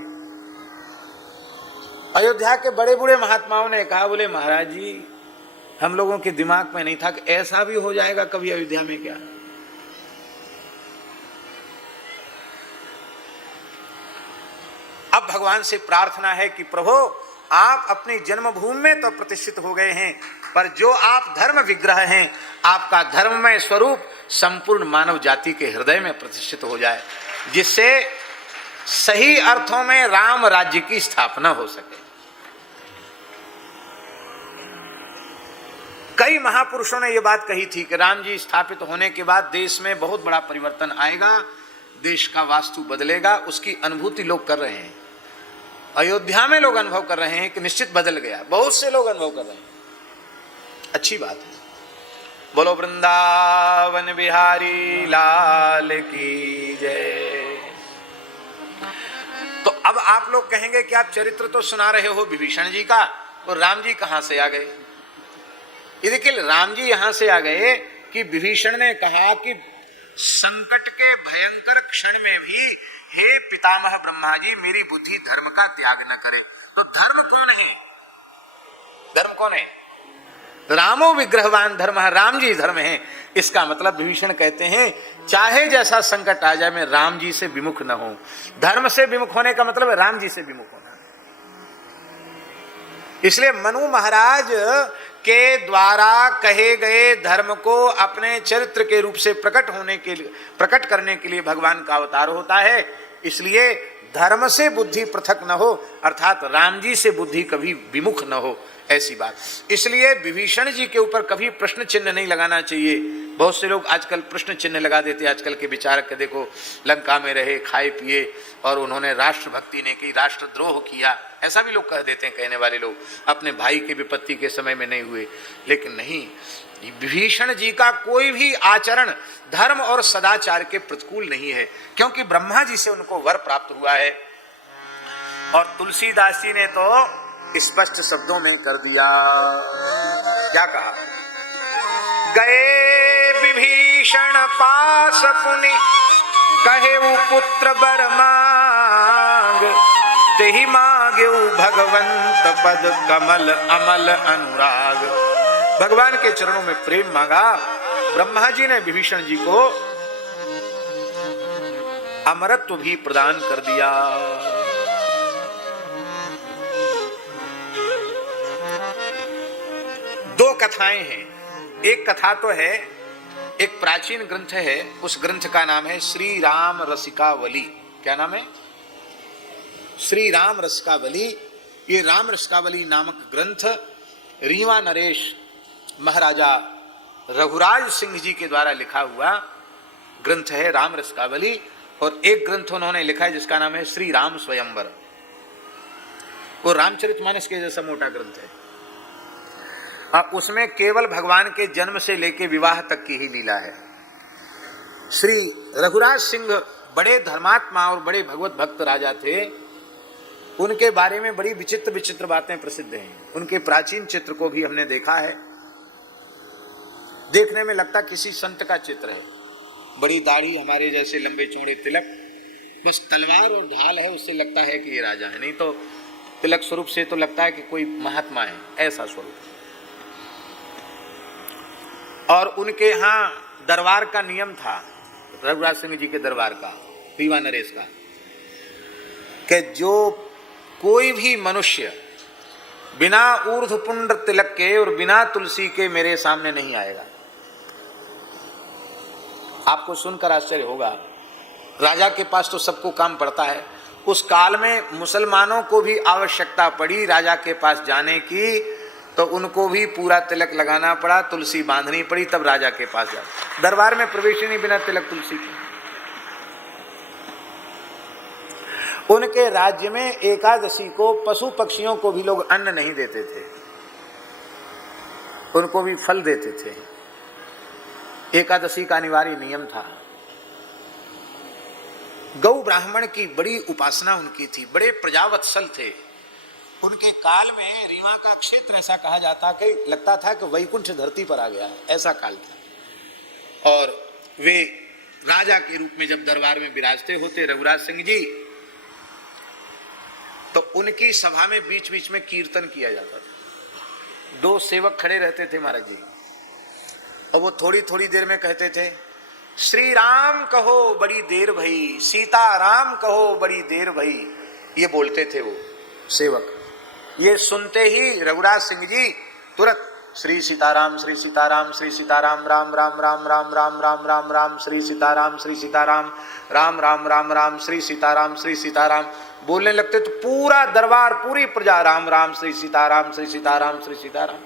अयोध्या के बड़े बूढ़े महात्माओं ने कहा, बोले महाराज जी हम लोगों के दिमाग में नहीं था कि ऐसा भी हो जाएगा कभी अयोध्या में। क्या अब भगवान से प्रार्थना है कि प्रभु आप अपनी जन्मभूमि में तो प्रतिष्ठित हो गए हैं, पर जो आप धर्म विग्रह हैं, आपका धर्ममय स्वरूप संपूर्ण मानव जाति के हृदय में प्रतिष्ठित हो जाए, जिससे सही अर्थों में राम राज्य की स्थापना हो सके। कई महापुरुषों ने यह बात कही थी कि राम जी स्थापित होने के बाद देश में बहुत बड़ा परिवर्तन आएगा, देश का वास्तु बदलेगा। उसकी अनुभूति लोग कर रहे हैं। अयोध्या में लोग अनुभव कर रहे हैं कि निश्चित बदल गया, बहुत से लोग अनुभव कर रहे हैं। अच्छी बात है। बोलो वृंदावन बिहारी लाल की जय। तो अब आप लोग कहेंगे कि आप चरित्र तो सुना रहे हो विभीषण जी का, और राम जी कहां से आ गए। ये देखिए, राम जी यहां से आ गए कि विभीषण ने कहा कि संकट के भयंकर क्षण में भी हे पितामह ब्रह्मा जी मेरी बुद्धि धर्म का त्याग न करे। तो धर्म कौन है? धर्म कौन है? रामो विग्रहवान धर्म, राम जी धर्म है। इसका मतलब विभीषण कहते हैं चाहे जैसा संकट आ जाए मैं राम जी से विमुख न हूं। धर्म से विमुख होने का मतलब है राम जी से विमुख होना। इसलिए मनु महाराज के द्वारा कहे गए धर्म को अपने चरित्र के रूप से प्रकट करने के लिए भगवान का अवतार होता है। इसलिए धर्म से बुद्धि पृथक न हो, अर्थात राम जी से बुद्धि कभी विमुख न हो, ऐसी बात। इसलिए विभीषण जी के ऊपर कभी प्रश्न चिन्ह नहीं लगाना चाहिए। बहुत से लोग आजकल प्रश्न चिन्ह लगा देते। आजकल के विचारक देखो, लंका में रहे, खाए पिए और उन्होंने राष्ट्रभक्ति नहीं की, राष्ट्रद्रोह किया, ऐसा भी लोग कह देते हैं। कहने वाले लोग अपने भाई की विपत्ति के समय में नहीं हुए, लेकिन नहीं, विभीषण जी का कोई भी आचरण धर्म और सदाचार के प्रतिकूल नहीं है, क्योंकि ब्रह्मा जी से उनको वर प्राप्त हुआ है। और तुलसीदास जी ने तो स्पष्ट शब्दों में कर दिया, क्या कहा? गए विभीषण पास पुनि, कहे पुत्र बर मांग, तेहि मांग्यो भगवंत पद कमल अमल अनुराग। भगवान के चरणों में प्रेम मांगा। ब्रह्मा जी ने विभीषण जी को अमरत्व भी प्रदान कर दिया। दो कथाएं हैं। एक कथा तो है, एक प्राचीन ग्रंथ है, उस ग्रंथ का नाम है श्री राम रसिकावली। क्या नाम है? श्री राम रसिकावली। ये राम रसिकावली नामक ग्रंथ रीवा नरेश महाराजा रघुराज सिंह जी के द्वारा लिखा हुआ ग्रंथ है राम रसिकावली। और एक ग्रंथ उन्होंने लिखा है जिसका नाम है श्री राम स्वयंवर। वो रामचरितमानस के जैसा मोटा ग्रंथ है। उसमें केवल भगवान के जन्म से लेकर विवाह तक की ही लीला है। श्री रघुराज सिंह बड़े धर्मात्मा और बड़े भगवत भक्त राजा थे। उनके बारे में बड़ी विचित्र विचित्र बातें प्रसिद्ध हैं। उनके प्राचीन चित्र को भी हमने देखा है। देखने में लगता किसी संत का चित्र है। बड़ी दाढ़ी, हमारे जैसे लंबे चौड़े तिलक, बस तलवार और ढाल है, उससे लगता है कि ये राजा है। नहीं तो तिलक स्वरूप से तो लगता है कि कोई महात्मा है, ऐसा स्वरूप। और उनके यहाँ दरबार का नियम था, रघुराज सिंह जी के दरबार का, रीवा नरेश का, कि जो कोई भी मनुष्य बिना ऊर्ध्वपुंड तिलक के और बिना तुलसी के मेरे सामने नहीं आएगा। आपको सुनकर आश्चर्य होगा, राजा के पास तो सबको काम पड़ता है। उस काल में मुसलमानों को भी आवश्यकता पड़ी राजा के पास जाने की, तो उनको भी पूरा तिलक लगाना पड़ा, तुलसी बांधनी पड़ी, तब राजा के पास जा। दरबार में प्रवेश ही नहीं बिना तिलक तुलसी के। उनके राज्य में एकादशी को पशु पक्षियों को भी लोग अन्न नहीं देते थे, उनको भी फल देते थे। एकादशी का अनिवार्य नियम था। गौ ब्राह्मण की बड़ी उपासना उनकी थी, बड़े प्रजावत्सल थे। उनके काल में रीवा का क्षेत्र ऐसा कहा जाता कि लगता था कि वैकुंठ धरती पर आ गया है, ऐसा काल था। और वे राजा के रूप में जब दरबार में विराजते होते रघुराज सिंह जी, तो उनकी सभा में बीच बीच में कीर्तन किया जाता था। दो सेवक खड़े रहते थे महाराज जी, और वो थोड़ी थोड़ी देर में कहते थे, श्री राम कहो बड़ी देर भई, सीता राम कहो बड़ी देर भई। ये बोलते थे वो सेवक। ये सुनते ही रघुराज सिंह जी तुरंत श्री सीताराम श्री सीताराम श्री सीताराम राम राम राम राम राम राम राम राम श्री सीताराम राम राम राम राम श्री सीताराम बोलने लगते। तो पूरा दरबार, पूरी प्रजा राम राम श्री सीताराम श्री सीताराम श्री सीताराम।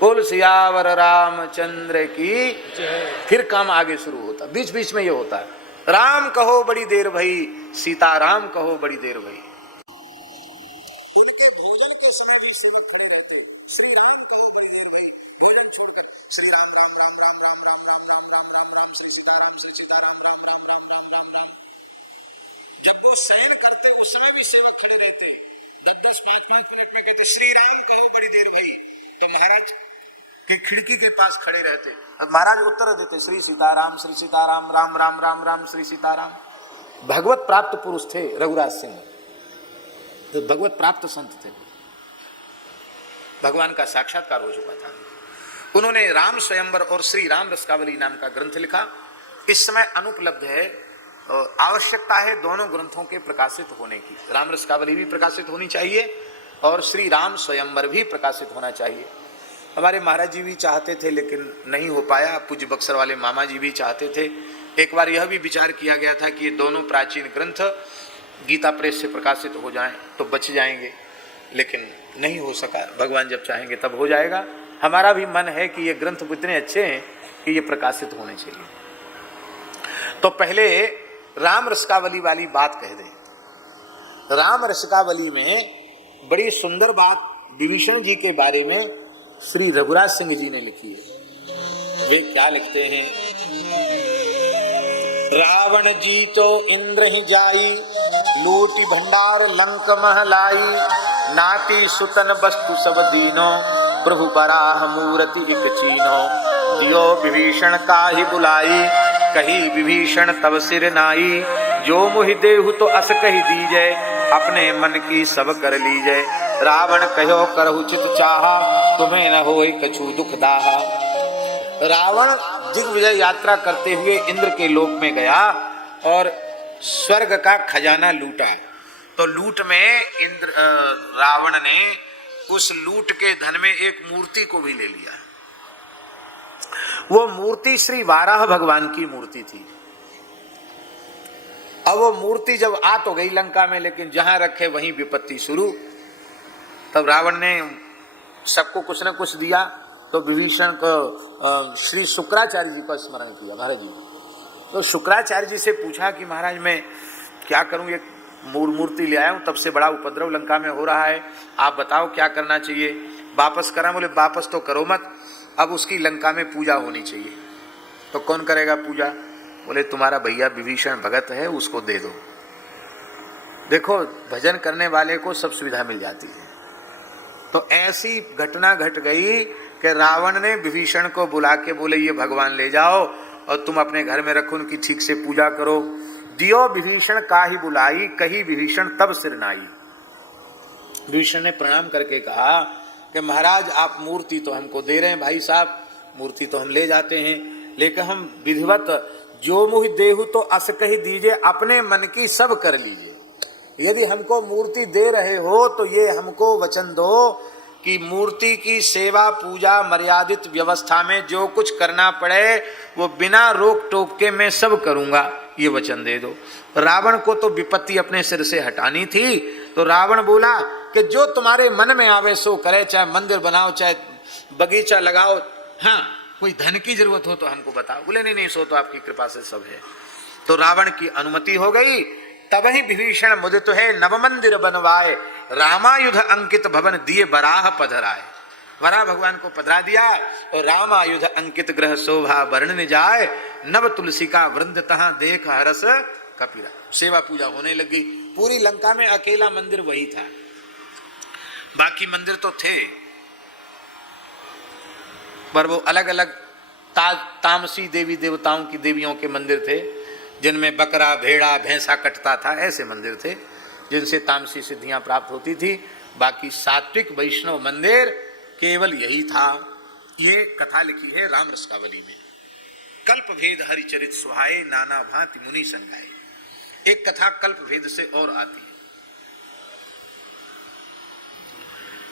बोल सियावर रामचंद्र की जय। फिर काम आगे शुरू होता, बीच बीच में ये होता है, राम कहो बड़ी देर भई, सीताराम कहो बड़ी देर भई। श्री राम राम राम राम राम राम राम राम राम राम राम श्री सीताराम राम राम राम राम राम राम। जब वो शयन करते उस समय भी सेवक खड़े रहते, 10-5 मिनट में कहते श्री राम कहो बड़ी देर भई, तो महाराज के खिड़की के पास खड़े रहते। अब महाराज उत्तर देते श्री सीताराम राम राम राम राम श्री सीताराम। भगवत प्राप्त पुरुष थे रघुराज सिंह, तो भगवत प्राप्त संत थे, भगवान का साक्षात्कार हो चुका था। उन्होंने राम स्वयंवर और श्री राम रसिकावली नाम का ग्रंथ लिखा। इस समय अनुपलब्ध है, आवश्यकता है दोनों ग्रंथों के प्रकाशित होने की। राम रसिकावली भी प्रकाशित होनी चाहिए और श्री राम स्वयंवर भी प्रकाशित होना चाहिए। हमारे महाराज जी भी चाहते थे लेकिन नहीं हो पाया। पूज्य बक्सर वाले मामा जी भी चाहते थे। एक बार यह भी विचार किया गया था कि ये दोनों प्राचीन ग्रंथ गीता प्रेस से प्रकाशित हो जाएं तो बच जाएंगे, लेकिन नहीं हो सका। भगवान जब चाहेंगे तब हो जाएगा। हमारा भी मन है कि ये ग्रंथ इतने अच्छे हैं कि ये प्रकाशित होने चाहिए। तो पहले राम रसकावली वाली बात कह दें। राम रसकावली में बड़ी सुंदर बात विभीषण जी के बारे में श्री रघुराज सिंह जी ने लिखी है। वे क्या लिखते हैं? रावण जी तो इंद्र ही जाई, लूटी भंडार लंक महलाई, नाटी सुतन वस्तु सब दीनो, प्रभु बराह मूर्ति एक चीनो, दियो विभीषण काहि बुलाई, कही विभीषण तब सिर नाई, जो मुहि देहु तो अस कही दीजय, अपने मन की सब कर लीजय, रावण कहो करहु चित चाहा, तुम्हें न होई कछु दुख दाहा। रावण दिग्विजय यात्रा करते हुए इंद्र के लोक में गया और स्वर्ग का खजाना लूटा। तो लूट में रावण ने उस लूट के धन में एक मूर्ति को भी ले लिया। वो मूर्ति श्री वाराह भगवान की मूर्ति थी। अब वो मूर्ति जब आ तो गई लंका में, लेकिन जहां रखे वहीं विपत्ति शुरू। तब रावण ने सबको कुछ न कुछ दिया। तो विभीषण को श्री शुक्राचार्य जी का स्मरण किया महाराज जी। तो शुक्राचार्य जी से पूछा कि महाराज मैं क्या करूं, ये मूर्ति ले आया हूं, तब से बड़ा उपद्रव लंका में हो रहा है, आप बताओ क्या करना चाहिए। वापस करा? बोले वापस तो करो मत, अब उसकी लंका में पूजा होनी चाहिए। तो कौन करेगा पूजा? बोले तुम्हारा भैया विभीषण भगत है, उसको दे दो। देखो भजन करने वाले को सब सुविधा मिल जाती है। तो ऐसी घटना घट गई कि रावण ने विभीषण को बुला के बोले ये भगवान ले जाओ और तुम अपने घर में रखो, उनकी ठीक से पूजा करो। दियो विभीषण काहि बुलाई, कही विभीषण तब सिर नाई। विभीषण ने प्रणाम करके कहा कि महाराज आप मूर्ति तो हमको दे रहे हैं, भाई साहब मूर्ति तो हम ले जाते हैं, लेकिन हम विधिवत जो मुहि देहु तो अस कही दीजिए, अपने मन की सब कर लीजिए। यदि हमको मूर्ति दे रहे हो तो ये हमको वचन दो कि मूर्ति की सेवा पूजा मर्यादित व्यवस्था में जो कुछ करना पड़े वो बिना रोक टोक के मैं सब करूंगा, ये वचन दे दो। रावण को तो विपत्ति अपने सिर से हटानी थी। तो रावण बोला कि जो तुम्हारे मन में आवे सो करे, चाहे मंदिर बनाओ चाहे बगीचा लगाओ, हाँ कोई धन की जरूरत हो तो हमको बताओ। बोले नहीं नहीं, सो तो आपकी कृपा से सब है। तो रावण की अनुमति हो गई। तब ही विभीषण मुदित है, नव मंदिर बनवाए, रामायुध अंकित भवन दिए बराह पधराए। वराह भगवान को पधरा दिया और रामायुध अंकित ग्रह शोभा वर्णन जाए, नव तुलसी का वृंद तहां देख हरस कपिरा। सेवा पूजा होने लगी। पूरी लंका में अकेला मंदिर वही था, बाकी मंदिर तो थे पर वो अलग अलग तामसी देवी देवताओं की देवियों के मंदिर थे, जिनमें बकरा भेड़ा भैंसा कटता था, ऐसे मंदिर थे जिनसे तामसी सिद्धियां प्राप्त होती थी। बाकी सात्विक वैष्णव मंदिर केवल यही था। ये कथा लिखी है राम रसकावली में। कल्प भेद हरिचरित सुहाए, नाना भांति मुनि संगाए। एक कथा कल्प भेद से और आती है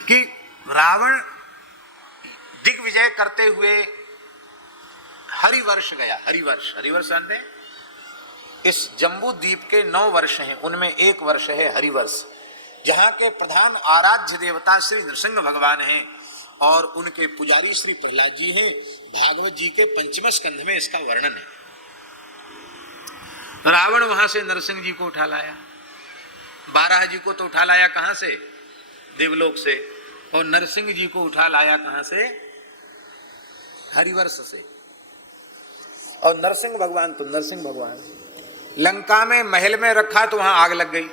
कि रावण दिग्विजय करते हुए हरिवर्ष गया। हरिवर्ष जानते हैं? इस जम्बू द्वीप के 9 वर्ष हैं, उनमें एक वर्ष है हरिवर्ष, जहां के प्रधान आराध्य देवता श्री नृसिंह भगवान हैं और उनके पुजारी श्री प्रहलाद जी हैं। भागवत जी के 5वें स्कंध में इसका वर्णन है। रावण वहां से नरसिंह जी को उठा लाया, बाराह जी को तो उठा लाया कहां से? देवलोक से। और नरसिंह जी को उठा लाया कहां से? हरिवर्ष से। और नरसिंह भगवान तो नरसिंह भगवान लंका में महल में रखा तो वहां आग लग गई,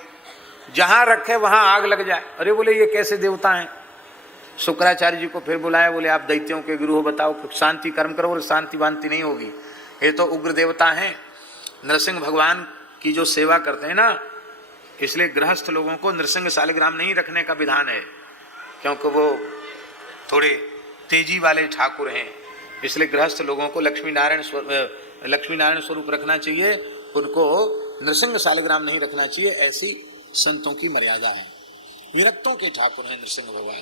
जहां रखे वहां आग लग जाए। अरे बोले ये कैसे देवता हैं? शुक्राचार्य जी को फिर बुलाया, बोले आप दैत्यों के गुरु हो, बताओ शांति कर्म करो। और शांति वांति नहीं होगी, ये तो उग्र देवता हैं। नरसिंह भगवान की जो सेवा करते हैं ना, इसलिए गृहस्थ लोगों को नरसिंह शालिग्राम नहीं रखने का विधान है, क्योंकि वो थोड़े तेजी वाले ठाकुर हैं। इसलिए गृहस्थ लोगों को लक्ष्मी नारायण स्वरूप रखना चाहिए, उनको नरसिंह शालिग्राम नहीं रखना चाहिए। ऐसी संतों की मर्यादा है। विरक्तों के ठाकुर हैं नरसिंह भगवान।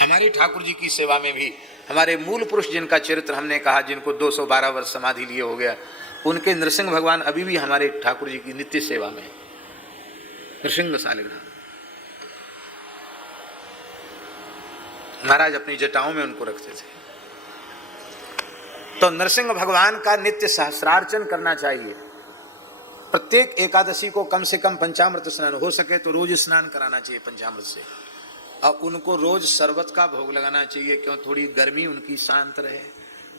हमारे ठाकुर जी की सेवा में भी हमारे मूल पुरुष जिनका चरित्र हमने कहा, जिनको 212 वर्ष समाधि लिए हो गया, उनके नरसिंह भगवान अभी भी हमारे ठाकुर जी की नित्य सेवा में। नृसिंह शालिग्राम। महाराज अपनी जटाओं में उनको रखते थे। तो नरसिंह भगवान का नित्य सहस्रार्चन करना चाहिए। प्रत्येक एकादशी को कम से कम पंचामृत स्नान, हो सके तो रोज स्नान कराना चाहिए पंचामृत से। और उनको रोज शरबत का भोग लगाना चाहिए, क्यों? थोड़ी गर्मी उनकी शांत रहे।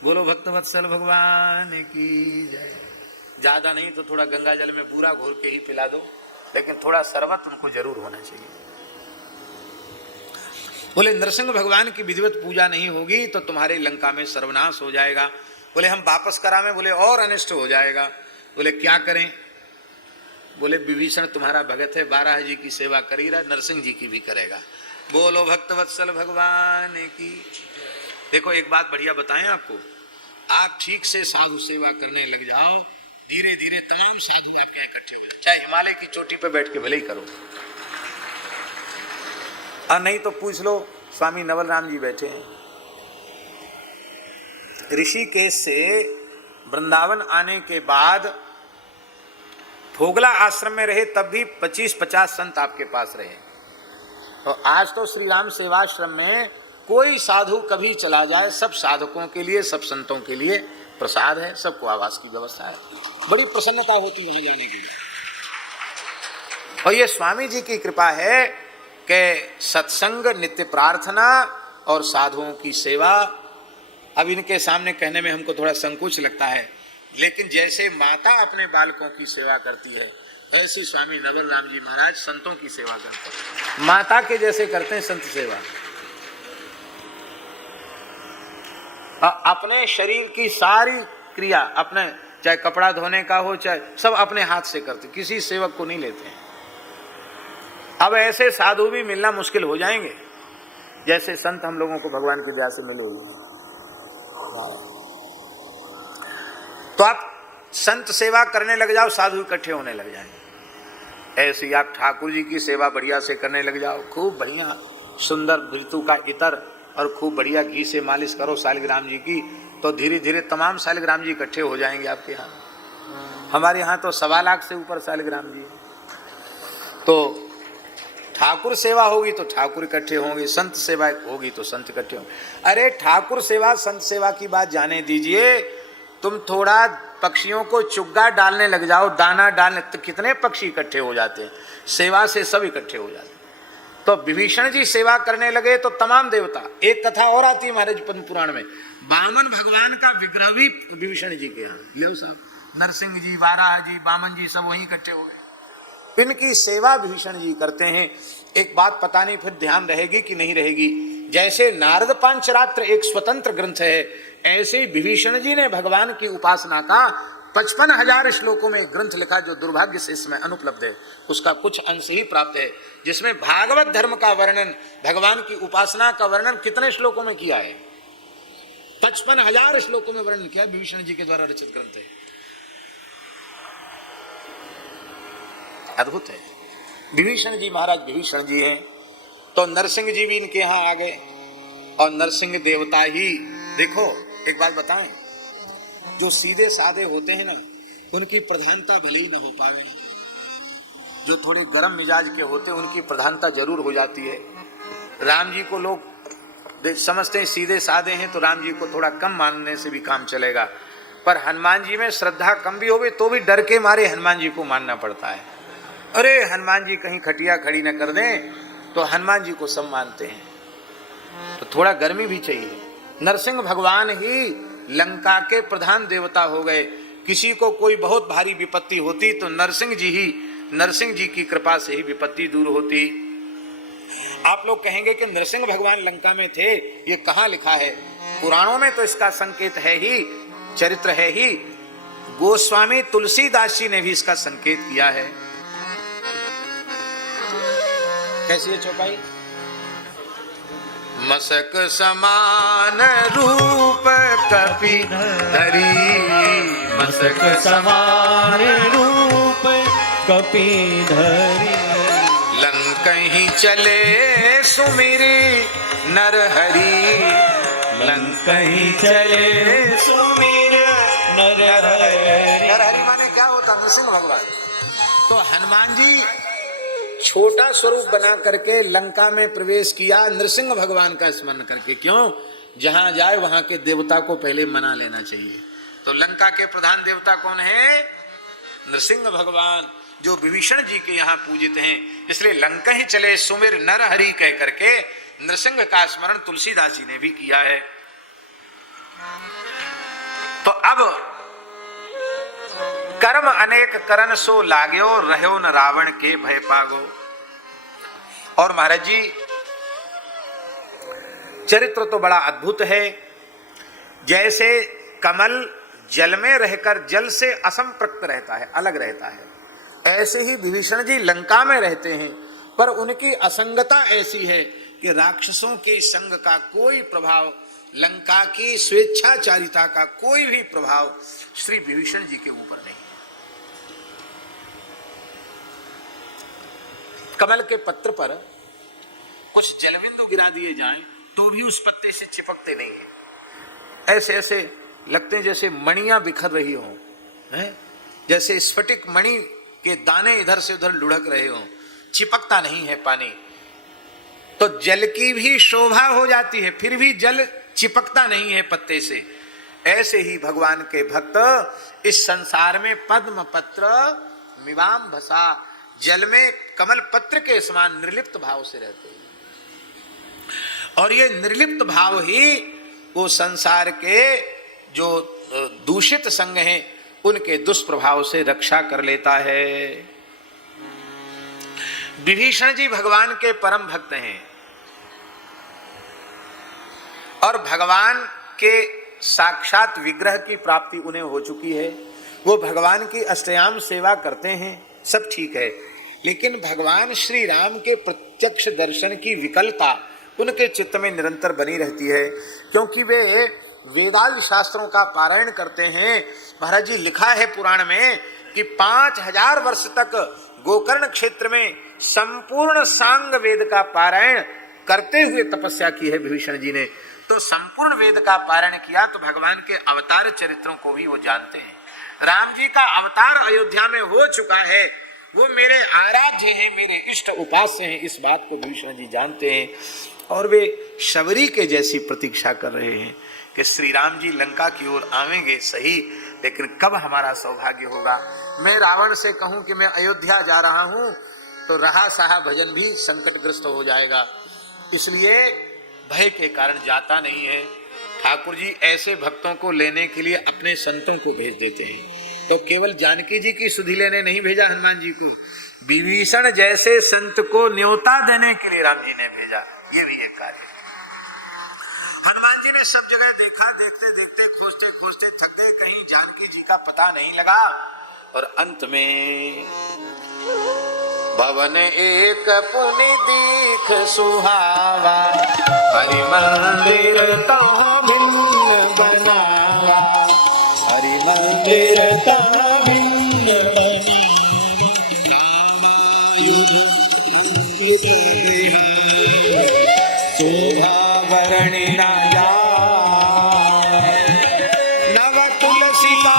बोलो भक्तवत्सल भगवान की जय। ज्यादा नहीं तो थोड़ा गंगा जल में बूरा घोल के ही पिला दो, लेकिन थोड़ा शरबत उनको जरूर होना चाहिए। बोले नरसिंह भगवान की विधिवत पूजा नहीं होगी तो तुम्हारे लंका में सर्वनाश हो जाएगा। बोले हम वापस करावें? बोले और अनिष्ट हो जाएगा। बोले क्या करें? बोले विभीषण तुम्हारा भगत है, 12 जी की सेवा करी रहा, नरसिंह जी की भी करेगा। बोलो भक्तवत्सल भगवान की। देखो एक बात बढ़िया बताएं आपको, आप ठीक से साधु सेवा करने लग जाओ, धीरे धीरे तमाम साधु आपके इकट्ठे हो जाए। चाहे हिमालय की चोटी पे बैठ के भले ही करो। और नहीं तो पूछ लो, स्वामी नवल राम जी बैठे हैं ऋषिकेश से वृंदावन आने के बाद, फोगला आश्रम में रहे तब भी 25-50 संत आपके पास रहे। तो आज तो श्री राम सेवाश्रम में कोई साधु कभी चला जाए, सब साधकों के लिए, सब संतों के लिए प्रसाद है, सबको आवास की व्यवस्था है। बड़ी प्रसन्नता होती है वहां जाने की। और ये स्वामी जी की कृपा है कि सत्संग, नित्य प्रार्थना और साधुओं की सेवा। अब इनके सामने कहने में हमको थोड़ा संकोच लगता है, लेकिन जैसे माता अपने बालकों की सेवा करती है, ऐसे स्वामी नवल राम जी महाराज संतों की सेवा करते हैं। माता के जैसे करते हैं संत सेवा। अपने शरीर की सारी क्रिया, अपने चाहे कपड़ा धोने का हो, चाहे सब अपने हाथ से करते, किसी सेवक को नहीं लेते हैं। अब ऐसे साधु भी मिलना मुश्किल हो जाएंगे, जैसे संत हम लोगों को भगवान की दया से मिले हुए। तो आप संत सेवा करने लग जाओ, साधु इकट्ठे होने लग जाएंगे। ऐसे ही आप ठाकुर जी की सेवा बढ़िया से करने लग जाओ, खूब बढ़िया सुंदर ऋतु का इतर और खूब बढ़िया घी से मालिश करो शालिग्राम जी की, तो धीरे धीरे तमाम शालिग्राम जी इकट्ठे हो जाएंगे आपके यहाँ। हमारे यहाँ तो 1.25 लाख से ऊपर शालिग्राम जी। तो ठाकुर सेवा होगी तो ठाकुर इकट्ठे होंगे, संत सेवा होगी तो संत इकट्ठे होंगे। अरे ठाकुर सेवा संत सेवा की बात जाने दीजिए, तुम थोड़ा पक्षियों को चुग्गा डालने लग जाओ, दाना डालने, तो कितने पक्षी इकट्ठे हो जाते हैं। सेवा से सब इकट्ठे हो जाते हैं। तो विभीषण जी सेवा करने लगे तो तमाम देवता, एक कथा और आती है महाराज पद्म पुराण में, वामन भगवान का विग्रह भी विभीषण जी के यहाँ, ले साहब, नरसिंह जी, वाराह जी, वामन जी सब वहीं इकट्ठे हो गए। इनकी सेवा विभीषण जी करते हैं। एक बात पता नहीं फिर ध्यान रहेगी कि नहीं रहेगी, जैसे नारद पांचरात्र एक स्वतंत्र ग्रंथ है, ऐसे विभीषण जी ने भगवान की उपासना का 55,000 श्लोकों में एक ग्रंथ लिखा, जो दुर्भाग्य से इसमें अनुपलब्ध है। उसका कुछ अंश ही प्राप्त है, जिसमें भागवत धर्म का वर्णन, भगवान की उपासना का वर्णन कितने श्लोकों में किया है? 55,000 श्लोकों में वर्णन किया, विभीषण जी के द्वारा रचित ग्रंथ है। अद्भुत है। विभीषण जी महाराज विभीषण जी हैं, तो नरसिंह जी भी इनके यहाँ आ गए, और नरसिंह देवता ही, देखो एक बात बताएं, जो सीधे साधे होते हैं ना, उनकी प्रधानता भले ही ना हो पावे, जो थोड़े गर्म मिजाज के होते हैं उनकी प्रधानता जरूर हो जाती है। राम जी को लोग समझते हैं सीधे साधे हैं, तो राम जी को थोड़ा कम मानने से भी काम चलेगा, पर हनुमान जी में श्रद्धा कम भी होगी तो भी डर के मारे हनुमान जी को मानना पड़ता है। अरे हनुमान जी कहीं खटिया खड़ी न कर दें तो हनुमान जी को सब मानते हैं, तो थोड़ा गर्मी भी चाहिए। नरसिंह भगवान ही लंका के प्रधान देवता हो गए। किसी को कोई बहुत भारी विपत्ति होती तो नरसिंह जी की कृपा से ही विपत्ति दूर होती। आप लोग कहेंगे कि नरसिंह भगवान लंका में थे, ये कहाँ लिखा है? पुराणों में तो इसका संकेत है ही, चरित्र है ही। गोस्वामी तुलसीदास जी ने भी इसका संकेत किया है। कैसी है चौपाई? मसक समान रूप कपिधरी, मसक समान रूप कपिधरी, लंकहीं चले सुमिरी नरहरि, लंकहीं चले सुमिर नरहरि। नरहरि माने क्या होता? नरसिंह भगवान। तो हनुमान जी छोटा स्वरूप बना करके लंका में प्रवेश किया, नृसिंह भगवान का स्मरण करके। क्यों? जहां जाए वहां के देवता को पहले मना लेना चाहिए। तो लंका के प्रधान देवता कौन है? नृसिंह भगवान, जो विभीषण जी के यहाँ पूजित हैं। इसलिए लंका ही चले सुमिर नर हरि कह करके नृसिंह का स्मरण तुलसीदास जी ने भी किया है। तो अब कर्म अनेक करन सो लाग्यो, रहो न रावण के भय पागो। और महाराज जी चरित्र तो बड़ा अद्भुत है। जैसे कमल जल में रहकर जल से असंपृक्त रहता है, अलग रहता है, ऐसे ही विभीषण जी लंका में रहते हैं, पर उनकी असंगता ऐसी है कि राक्षसों के संग का कोई प्रभाव, लंका की स्वेच्छाचारिता का कोई भी प्रभाव श्री विभीषण जी के ऊपर नहीं। कमल के पत्र पर कुछ जलबिंदु गिरा दिए जाएं तो भी उस पत्ते से चिपकते नहीं है। ऐसे ऐसे लगते हैं जैसे मणियां बिखर रही हो, जैसे स्फटिक मणि के दाने इधर से उधर लुढ़क रहे हो, चिपकता नहीं है पानी। तो जल की भी शोभा हो जाती है, फिर भी जल चिपकता नहीं है पत्ते से। ऐसे ही भगवान के भक्त इस संसार में पद्म पत्र मिवाम भसा, जल में कमल पत्र के समान निर्लिप्त भाव से रहते हैं। और ये निर्लिप्त भाव ही वो संसार के जो दूषित संग हैं उनके दुष्प्रभाव से रक्षा कर लेता है। विभीषण जी भगवान के परम भक्त हैं और भगवान के साक्षात विग्रह की प्राप्ति उन्हें हो चुकी है। वो भगवान की अष्टयाम सेवा करते हैं, सब ठीक है, लेकिन भगवान श्री राम के प्रत्यक्ष दर्शन की विकलता उनके चित्त में निरंतर बनी रहती है, क्योंकि वे वेदादि शास्त्रों का पारायण करते हैं। महाराज जी लिखा है पुराण में कि 5000 वर्ष तक गोकर्ण क्षेत्र में संपूर्ण सांग वेद का पारायण करते हुए तपस्या की है विभीषण जी ने। तो संपूर्ण वेद का पारायण किया तो भगवान के अवतार चरित्रों को भी वो जानते हैं। राम जी का अवतार अयोध्या में हो चुका है, वो मेरे आराध्य हैं, मेरे इष्ट उपास्य हैं, इस बात को विभीषण जी जानते हैं। और वे शबरी के जैसी प्रतीक्षा कर रहे हैं कि श्री राम जी लंका की ओर आवेंगे सही, लेकिन कब हमारा सौभाग्य होगा। मैं रावण से कहूं कि मैं अयोध्या जा रहा हूं तो रहा सहा भजन भी संकटग्रस्त हो जाएगा, इसलिए भय के कारण जाता नहीं है। ठाकुर जी ऐसे भक्तों को लेने के लिए अपने संतों को भेज देते हैं। तो केवल जानकी जी की सुधि लेने नहीं भेजा हनुमान जी को, विभीषण जैसे संत को न्योता देने के लिए राम जी ने भेजा। ये भी एक कार्य। हनुमान जी ने सब जगह देखा, देखते देखते खोजते खोजते थक गए, कहीं जानकी जी का पता नहीं लगा। और अंत में भवन एक पुनि देख सुहावा, हरि मंदिर तहाँ भिन्न बनाया, हरि मंदिर तहाँ भिन्न बनाया, रामायुध मंदिर शोभा वर्णि न जाए, नव तुलसी का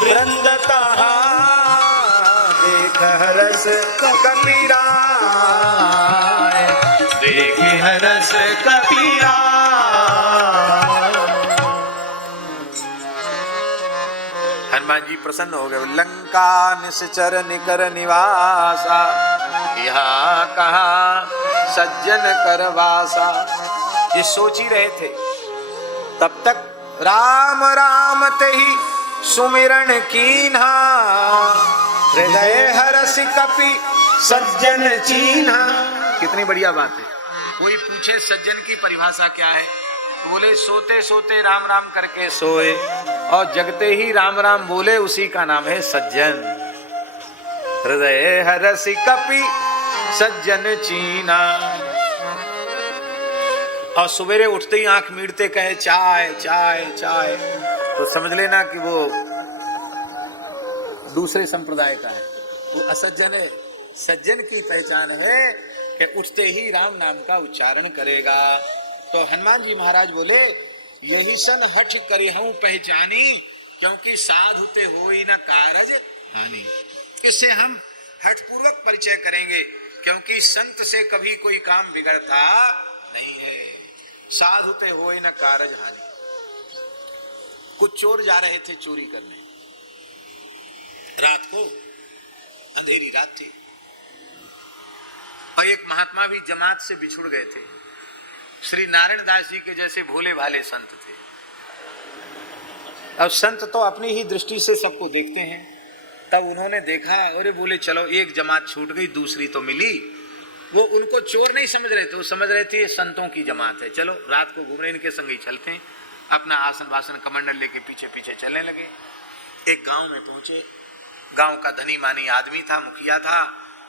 वृंद तहाँ देख हरस कबीरा, देख हरस कबीरा। हनुमान जी प्रसन्न हो गए। लंका निश्चर निकर निवासा, यहाँ कहाँ सज्जन करवासा। ये सोच ही रहे थे, तब तक राम राम ते ही सुमिरन कीन्हा, हृदय हरसि कपि सज्जन चीन्हा। कितनी बढ़िया बात है। कोई पूछे सज्जन की परिभाषा क्या है, तो बोले सोते सोते राम राम करके सोए और जगते ही राम राम बोले, उसी का नाम है सज्जन। हृदय हरसि कपि सज्जन चीना। और सवेरे उठते ही आंख मीटते कहे चाय चाय चाय, तो समझ लेना कि वो दूसरे संप्रदाय का है, वो असज्जन है। सज्जन की पहचान है कि उठते ही राम नाम का उच्चारण करेगा। तो हनुमान जी महाराज बोले, यही सन हठ करिहूं पहचानी, क्योंकि साधु पे होई न कारज हानि। इससे हम हठपूर्वक परिचय करेंगे, क्योंकि संत से कभी कोई काम बिगड़ता नहीं है। साधुते होए न कारज हानि। कुछ चोर जा रहे थे चोरी करने, रात को, अंधेरी रात थी, और एक महात्मा भी जमात से बिछुड़ गए थे। श्री नारायण दास जी के जैसे भोले भाले संत थे। अब संत तो अपनी ही दृष्टि से सबको देखते हैं। तब उन्होंने देखा, अरे बोले चलो एक जमात छूट गई, दूसरी तो मिली। वो उनको चोर नहीं समझ रहे थे, वो समझ रहे थे ये संतों की जमात है, चलो रात को घूम रहे, इनके संग ही चलते हैं। अपना आसन वासन कमंडल लेके पीछे पीछे चलने लगे। एक गांव में पहुंचे। गांव का धनी मानी आदमी था, मुखिया था।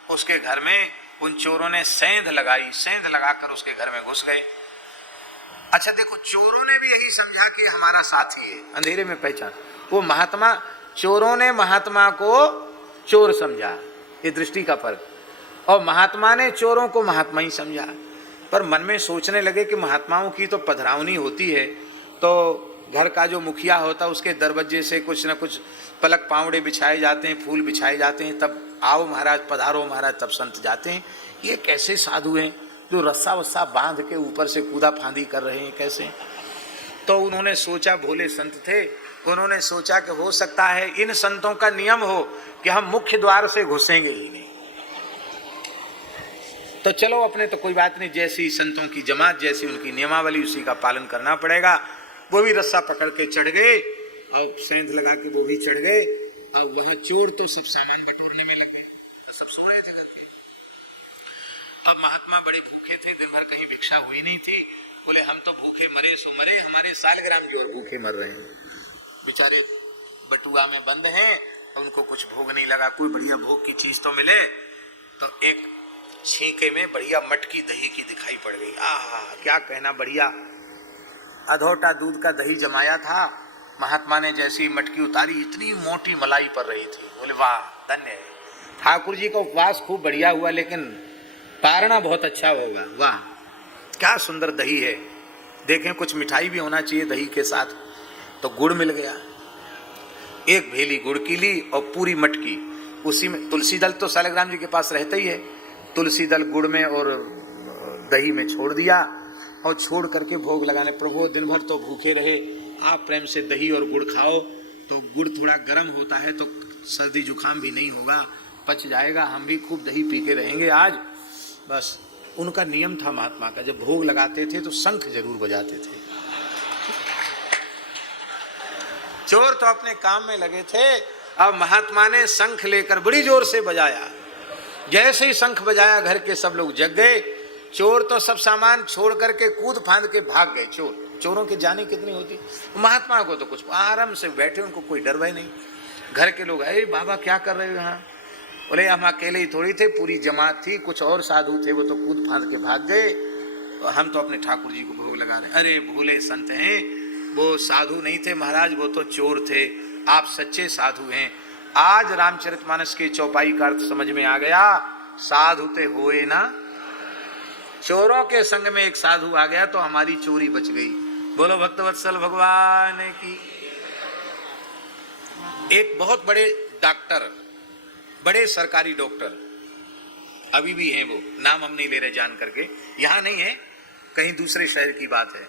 उसके घर में उन चोरों ने सेंध लगाई, सेंध लगाकर उसके घर में घुस गए। अच्छा देखो, चोरों ने भी यही समझा कि हमारा साथी है, अंधेरे में पहचान। वो महात्मा, चोरों ने महात्मा को चोर समझा, ये दृष्टि का फर्क, और महात्मा ने चोरों को महात्मा ही समझा। पर मन में सोचने लगे कि महात्माओं की तो पधरावनी होती है, तो घर का जो मुखिया होता है उसके दरवाजे से कुछ न कुछ पलक पावड़े बिछाए जाते हैं, फूल बिछाए जाते हैं, तब आओ महाराज, पधारो महाराज, तब संत जाते हैं। ये कैसे साधु हैं जो रस्सा वस्सा बांध के ऊपर से कूदा फांदी कर रहे हैं, कैसे? तो उन्होंने सोचा, भोले संत थे, उन्होंने सोचा कि हो सकता है इन संतों का नियम हो कि हम मुख्य द्वार से घुसेंगे ही नहीं, तो चलो अपने तो कोई बात नहीं, जैसी संतों की जमात, जैसी उनकी नियमावली, उसी का पालन करना पड़ेगा। वो भी रस्सा पकड़ के चढ़ गए और सेंध लगा के वो भी चढ़ गए, और वह चोर तो सब सामान बटोरने में लग गए, तो सब सो रहे थे घर पे। तब महात्मा बड़े भूखे थे, दिन भर कहीं भिक्षा हुई नहीं थी। बोले हम तो भूखे मरे सो मरे, हमारे सालग्राम की ओर भूखे मर रहे हैं, बेचारे बटुआ में बंद हैं, उनको कुछ भोग नहीं लगा, कोई बढ़िया भोग की चीज तो मिले। तो एक छींके में बढ़िया मटकी दही की दिखाई पड़ गई। आहा, क्या कहना, बढ़िया अधोटा दूध का दही जमाया था। महात्मा ने जैसी मटकी उतारी, इतनी मोटी मलाई पड़ रही थी। बोले वाह, धन्य है, ठाकुर जी का उपवास खूब बढ़िया हुआ, लेकिन पारना बहुत अच्छा होगा। वाह, क्या सुंदर दही है। देखें, कुछ मिठाई भी होना चाहिए दही के साथ। तो गुड़ मिल गया, एक भेली गुड़ की ली और पूरी मटकी, उसी में तुलसी दल तो सालग्राम जी के पास रहता ही है, तुलसी दल गुड़ में और दही में छोड़ दिया, और छोड़ करके भोग लगाने। प्रभु दिन भर तो भूखे रहे, आप प्रेम से दही और गुड़ खाओ, तो गुड़ थोड़ा गर्म होता है तो सर्दी जुकाम भी नहीं होगा, पच जाएगा, हम भी खूब दही पी के रहेंगे आज। बस उनका नियम था महात्मा का, जब भोग लगाते थे तो शंख जरूर बजाते थे। चोर तो अपने काम में लगे थे, अब महात्मा ने शंख लेकर बड़ी जोर से बजाया। जैसे ही शंख बजाया, घर के सब लोग जग गए। चोर तो सब सामान छोड़ करके कूद फांद के भाग गए। चोरों की जाने कितनी होती। महात्मा को तो कुछ, आराम से बैठे, उनको कोई डर भय नहीं। घर के लोग, अरे बाबा क्या कर रहे हो यहाँ? बोले हम अकेले ही थोड़ी थे, पूरी जमात थी, कुछ और साधु थे, वो तो कूद फांद के भाग गए, और हम तो अपने ठाकुर जी को भोग लगा रहे। अरे भोले संत हैं, वो साधु नहीं थे महाराज, वो तो चोर थे, आप सच्चे साधु हैं। आज रामचरितमानस के चौपाई का अर्थ समझ में आ गया। साधु ते होए ना, चोरों के संग में एक साधु आ गया तो हमारी चोरी बच गई। बोलो भक्तवत्सल भगवान की। एक बहुत बड़े डॉक्टर, बड़े सरकारी डॉक्टर अभी भी हैं, वो नाम हम नहीं ले रहे जान करके, यहां नहीं है, कहीं दूसरे शहर की बात है।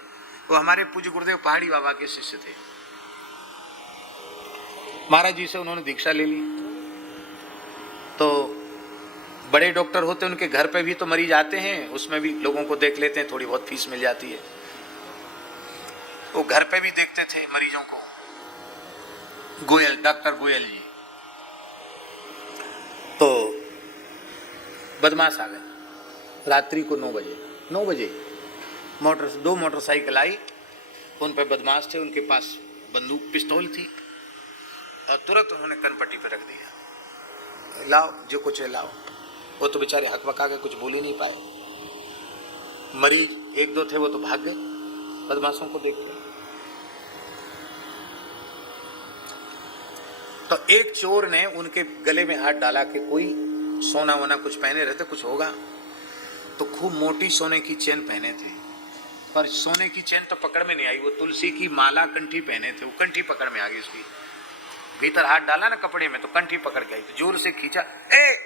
वो हमारे पूज्य गुरुदेव पहाड़ी बाबा के शिष्य थे। महाराज जी से उन्होंने दीक्षा ले ली। तो बड़े डॉक्टर होते, उनके घर पे भी तो मरीज आते हैं, उसमें भी लोगों को देख लेते हैं, थोड़ी बहुत फीस मिल जाती है। वो घर पे भी देखते थे मरीजों को। गोयल, डॉक्टर गोयल जी। तो बदमाश आ गए रात्रि को 9 बजे दो मोटरसाइकिल आई, उन पे बदमाश थे, उनके पास बंदूक पिस्तौल थी, और तुरंत उन्होंने कनपट्टी पे रख दिया, लाओ जो कुछ है लाओ। वो तो बेचारे हक बका के कुछ बोल ही नहीं पाए। मरीज 1-2 थे, वो तो भाग गए बदमाशों को देख के। तो एक चोर ने उनके गले में हाथ डाला कि कोई सोना वोना कुछ पहने रहते, कुछ होगा। तो खूब मोटी सोने की चेन पहने थे, पर सोने की चेन तो पकड़ में नहीं आई। वो तुलसी की माला कंठी पहने थे, वो कंठी पकड़ में आ गई उसकी। भीतर हाथ डाला ना कपड़े में, तो कंठी पकड़ के आई, तो जोर से खींचा, ए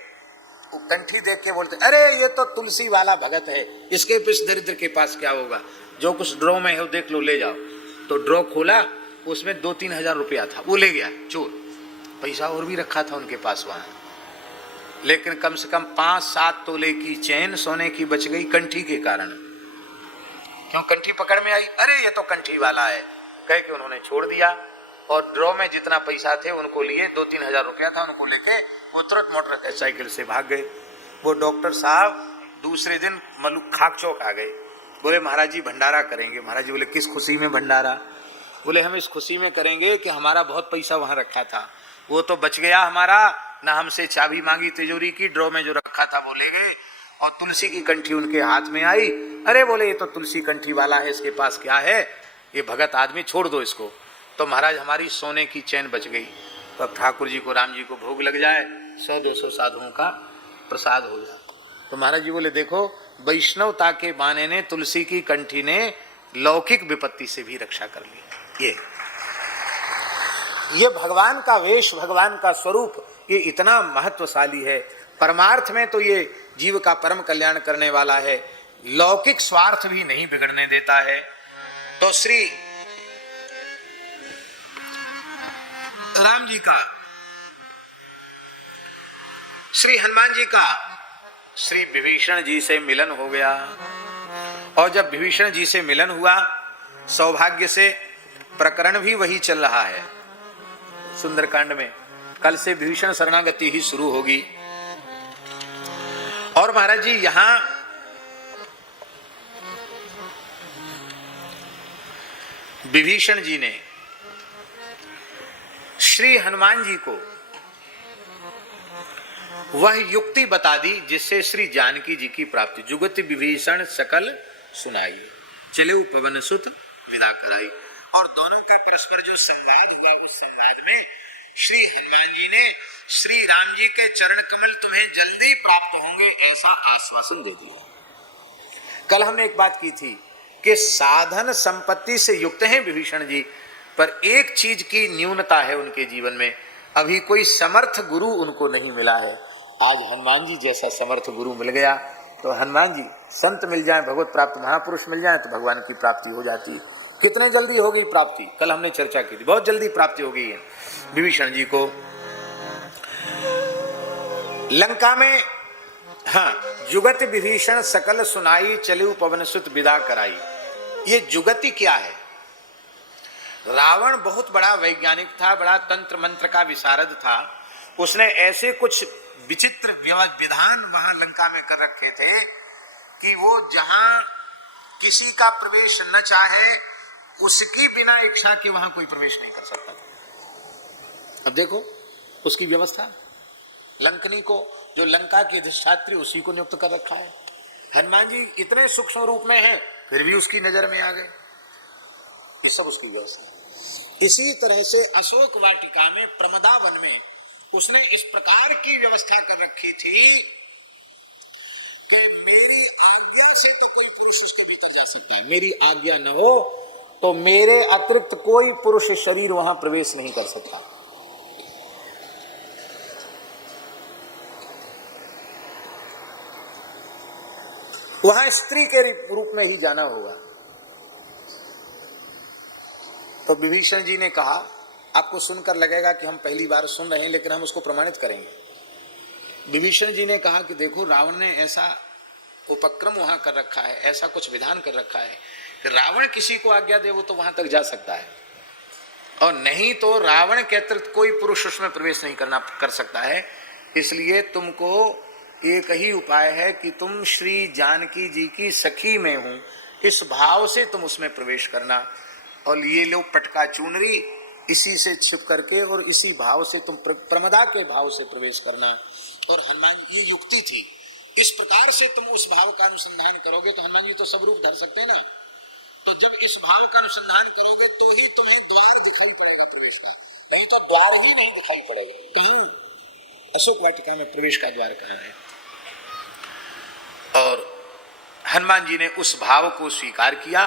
वो कंठी देख के बोलते, अरे ये तो तुलसी वाला भगत है, इसके इस दरिद्र के पास क्या होगा, जो कुछ ड्रॉ में है वो देख लो, ले जाओ। तो ड्रॉ खोला, उसमें 2-3 हजार रुपया था, वो ले गया चोर। पैसा और भी रखा था उनके पास वहां, लेकिन कम से कम 5-7 तोले की चैन सोने की बच गई कंठी के कारण। क्यों? कंठी पकड़ में आई, अरे ये तो कंठी वाला है कह के उन्होंने छोड़ दिया। और ड्रॉ में जितना पैसा थे उनको लिए, 2-3 हजार रुपया था, उनको लेके वो तुरंत मोटरसाइकिल से भाग गए। वो डॉक्टर साहब दूसरे दिन खाक चौक आ गए, बोले महाराज जी भंडारा करेंगे। महाराज जी बोले किस खुशी में भंडारा? बोले हम इस खुशी में करेंगे कि हमारा बहुत पैसा वहां रखा था, वो तो बच गया हमारा, ना हमसे चाबी मांगी तिजोरी की, ड्रॉ में जो रखा था वो ले गए, और तुलसी की कंठी उनके हाथ में आई। अरे बोले ये तो तुलसी कंठी वाला है, इसके पास क्या है, ये भगत आदमी, छोड़ दो इसको। तो महाराज हमारी सोने की चैन बच गई। तो अब ठाकुर जी को, राम जी को भोग लग जाए, 100-200 साधुओं का प्रसाद हो जाए। तो महाराज जी बोले देखो, वैष्णवता के बाने ने तुलसी की कंठी ने लौकिक विपत्ति से भी रक्षा कर ली। ये भगवान का वेश, भगवान का स्वरूप, ये इतना महत्वशाली है। परमार्थ में तो ये जीव का परम कल्याण करने वाला है, लौकिक स्वार्थ भी नहीं बिगड़ने देता है। तो श्री राम जी का, श्री हनुमान जी का श्री विभीषण जी से मिलन हो गया। और जब विभीषण जी से मिलन हुआ, सौभाग्य से प्रकरण भी वही चल रहा है सुंदरकांड में। कल से विभीषण शरणागति ही शुरू होगी। और महाराज जी यहां विभीषण जी ने श्री हनुमान जी को वह युक्ति बता दी जिससे श्री जानकी जी की प्राप्ति। जुगति विभीषण सकल सुनाई, चले पवन सुत विदा कराई। और दोनों का परस्पर जो संवाद हुआ, उस संवाद में श्री हनुमान जी ने श्री राम जी के चरण कमल तुम्हें जल्दी प्राप्त होंगे ऐसा आश्वासन दे दिया। कल हमने एक बात की थी कि साधन संपत्ति से युक्त हैं विभीषण जी, पर एक चीज की न्यूनता है उनके जीवन में, अभी कोई समर्थ गुरु उनको नहीं मिला है। आज हनुमान जी जैसा समर्थ गुरु मिल गया तो हनुमान जी संत मिल जाए, भगवत प्राप्त महापुरुष मिल जाए तो भगवान की प्राप्ति हो जाती है। कितने जल्दी हो गई प्राप्ति, कल हमने चर्चा की थी, बहुत जल्दी प्राप्ति हो गई है विभीषण जी को लंका में। हाँ, जुगत विभीषण सकल सुनाई, चले पवन सुत विदा कराई। ये जुगति क्या है? रावण बहुत बड़ा वैज्ञानिक था, बड़ा तंत्र मंत्र का विशारद था। उसने ऐसे कुछ विचित्र विधान वहां लंका में कर रखे थे कि वो जहां किसी का प्रवेश न चाहे, उसकी बिना इच्छा के वहां कोई प्रवेश नहीं कर सकता। अब देखो उसकी व्यवस्था, लंकनी को, जो लंका के अधिष्ठात्री, उसी को नियुक्त कर रखा है। हनुमान जी इतने सूक्ष्म रूप में हैं, फिर भी उसकी नजर में आ गए। ये सब उसकी व्यवस्था। इसी तरह से अशोक वाटिका में, प्रमदा वन में उसने इस प्रकार की व्यवस्था कर रखी थी कि मेरी आज्ञा से तो कोई पुरुष उसके भीतर जा सकता है, मेरी आज्ञा न हो तो मेरे अतिरिक्त कोई पुरुष शरीर वहां प्रवेश नहीं कर सकता। वहां स्त्री के रूप में ही जाना होगा। तो विभीषण जी ने कहा, आपको सुनकर लगेगा कि हम पहली बार सुन रहे हैं, लेकिन हम उसको प्रमाणित करेंगे। विभीषण जी ने कहा कि देखो, रावण ने ऐसा उपक्रम वहां कर रखा है, ऐसा कुछ विधान कर रखा है कि रावण किसी को आज्ञा दे वो तो वहां तक जा सकता है, और नहीं तो रावण के अतिरिक्त कोई पुरुष उसमें प्रवेश नहीं कर सकता है। इसलिए तुमको एक ही उपाय है कि तुम श्री जानकी जी की सखी में हूं, इस भाव से तुम उसमें प्रवेश करना, और ये लो पटका चुनरी, इसी से छिप करके और इसी भाव से तुम प्रमदा के भाव से प्रवेश करना। और हनुमान, ये युक्ति थी, इस प्रकार से तुम उस भाव का अनुसंधान करोगे तो हनुमान जी तो सब रूप धर सकते हैं ना। तो जब इस भाव का अनुसंधान करोगे तो ही तुम्हें द्वार दिखाई पड़ेगा प्रवेश का, नहीं तो द्वार ही नहीं दिखाई पड़ेगा। कहाँ? अशोक वाटिका में प्रवेश का द्वार कहाँ है? और हनुमान जी ने उस भाव को स्वीकार किया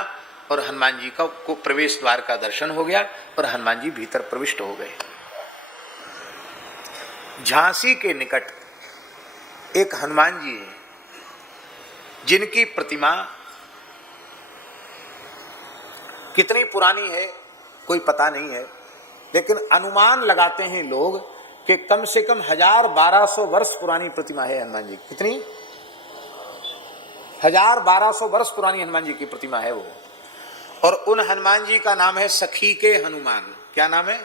और हनुमान जी को प्रवेश द्वार का दर्शन हो गया और हनुमान जी भीतर प्रविष्ट हो गए। झांसी के निकट एक हनुमान जी हैं जिनकी प्रतिमा कितनी पुरानी है कोई पता नहीं है, लेकिन अनुमान लगाते हैं लोग कि कम से कम 1200 वर्ष पुरानी प्रतिमा है हनुमान जी। कितनी? 1200 वर्ष पुरानी हनुमान जी की प्रतिमा है वो। और उन हनुमान जी का नाम है सखी के हनुमान। क्या नाम है?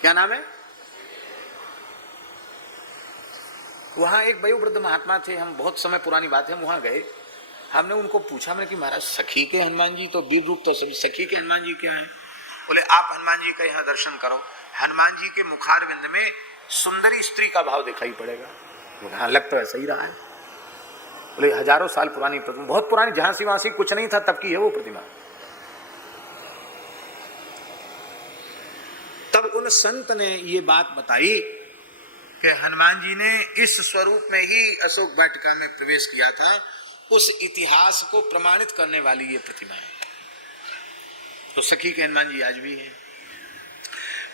क्या नाम है? वहां एक वयोवृद्ध महात्मा थे, हम बहुत समय पुरानी बात है, हम वहां गए, हमने उनको पूछा, मैंने कि महाराज सखी के हनुमान जी तो वीर रूप तो सभी, सखी के हनुमान जी क्या है? बोले आप हनुमान जी का यहाँ दर्शन करो, हनुमान जी के मुखारविंद में सुंदरी स्त्री का भाव दिखाई पड़ेगा। हाँ लग तो ऐसा ही रहा है। बोले हजारों साल पुरानी प्रतिमा, बहुत पुरानी, जहां से वहां से कुछ नहीं था तब की है वो प्रतिमा। तब उन संत ने ये बात बताई कि हनुमान जी ने इस स्वरूप में ही अशोक वाटिका में प्रवेश किया था। उस इतिहास को प्रमाणित करने वाली ये प्रतिमा है। तो सखी के हनुमान जी आज भी हैं।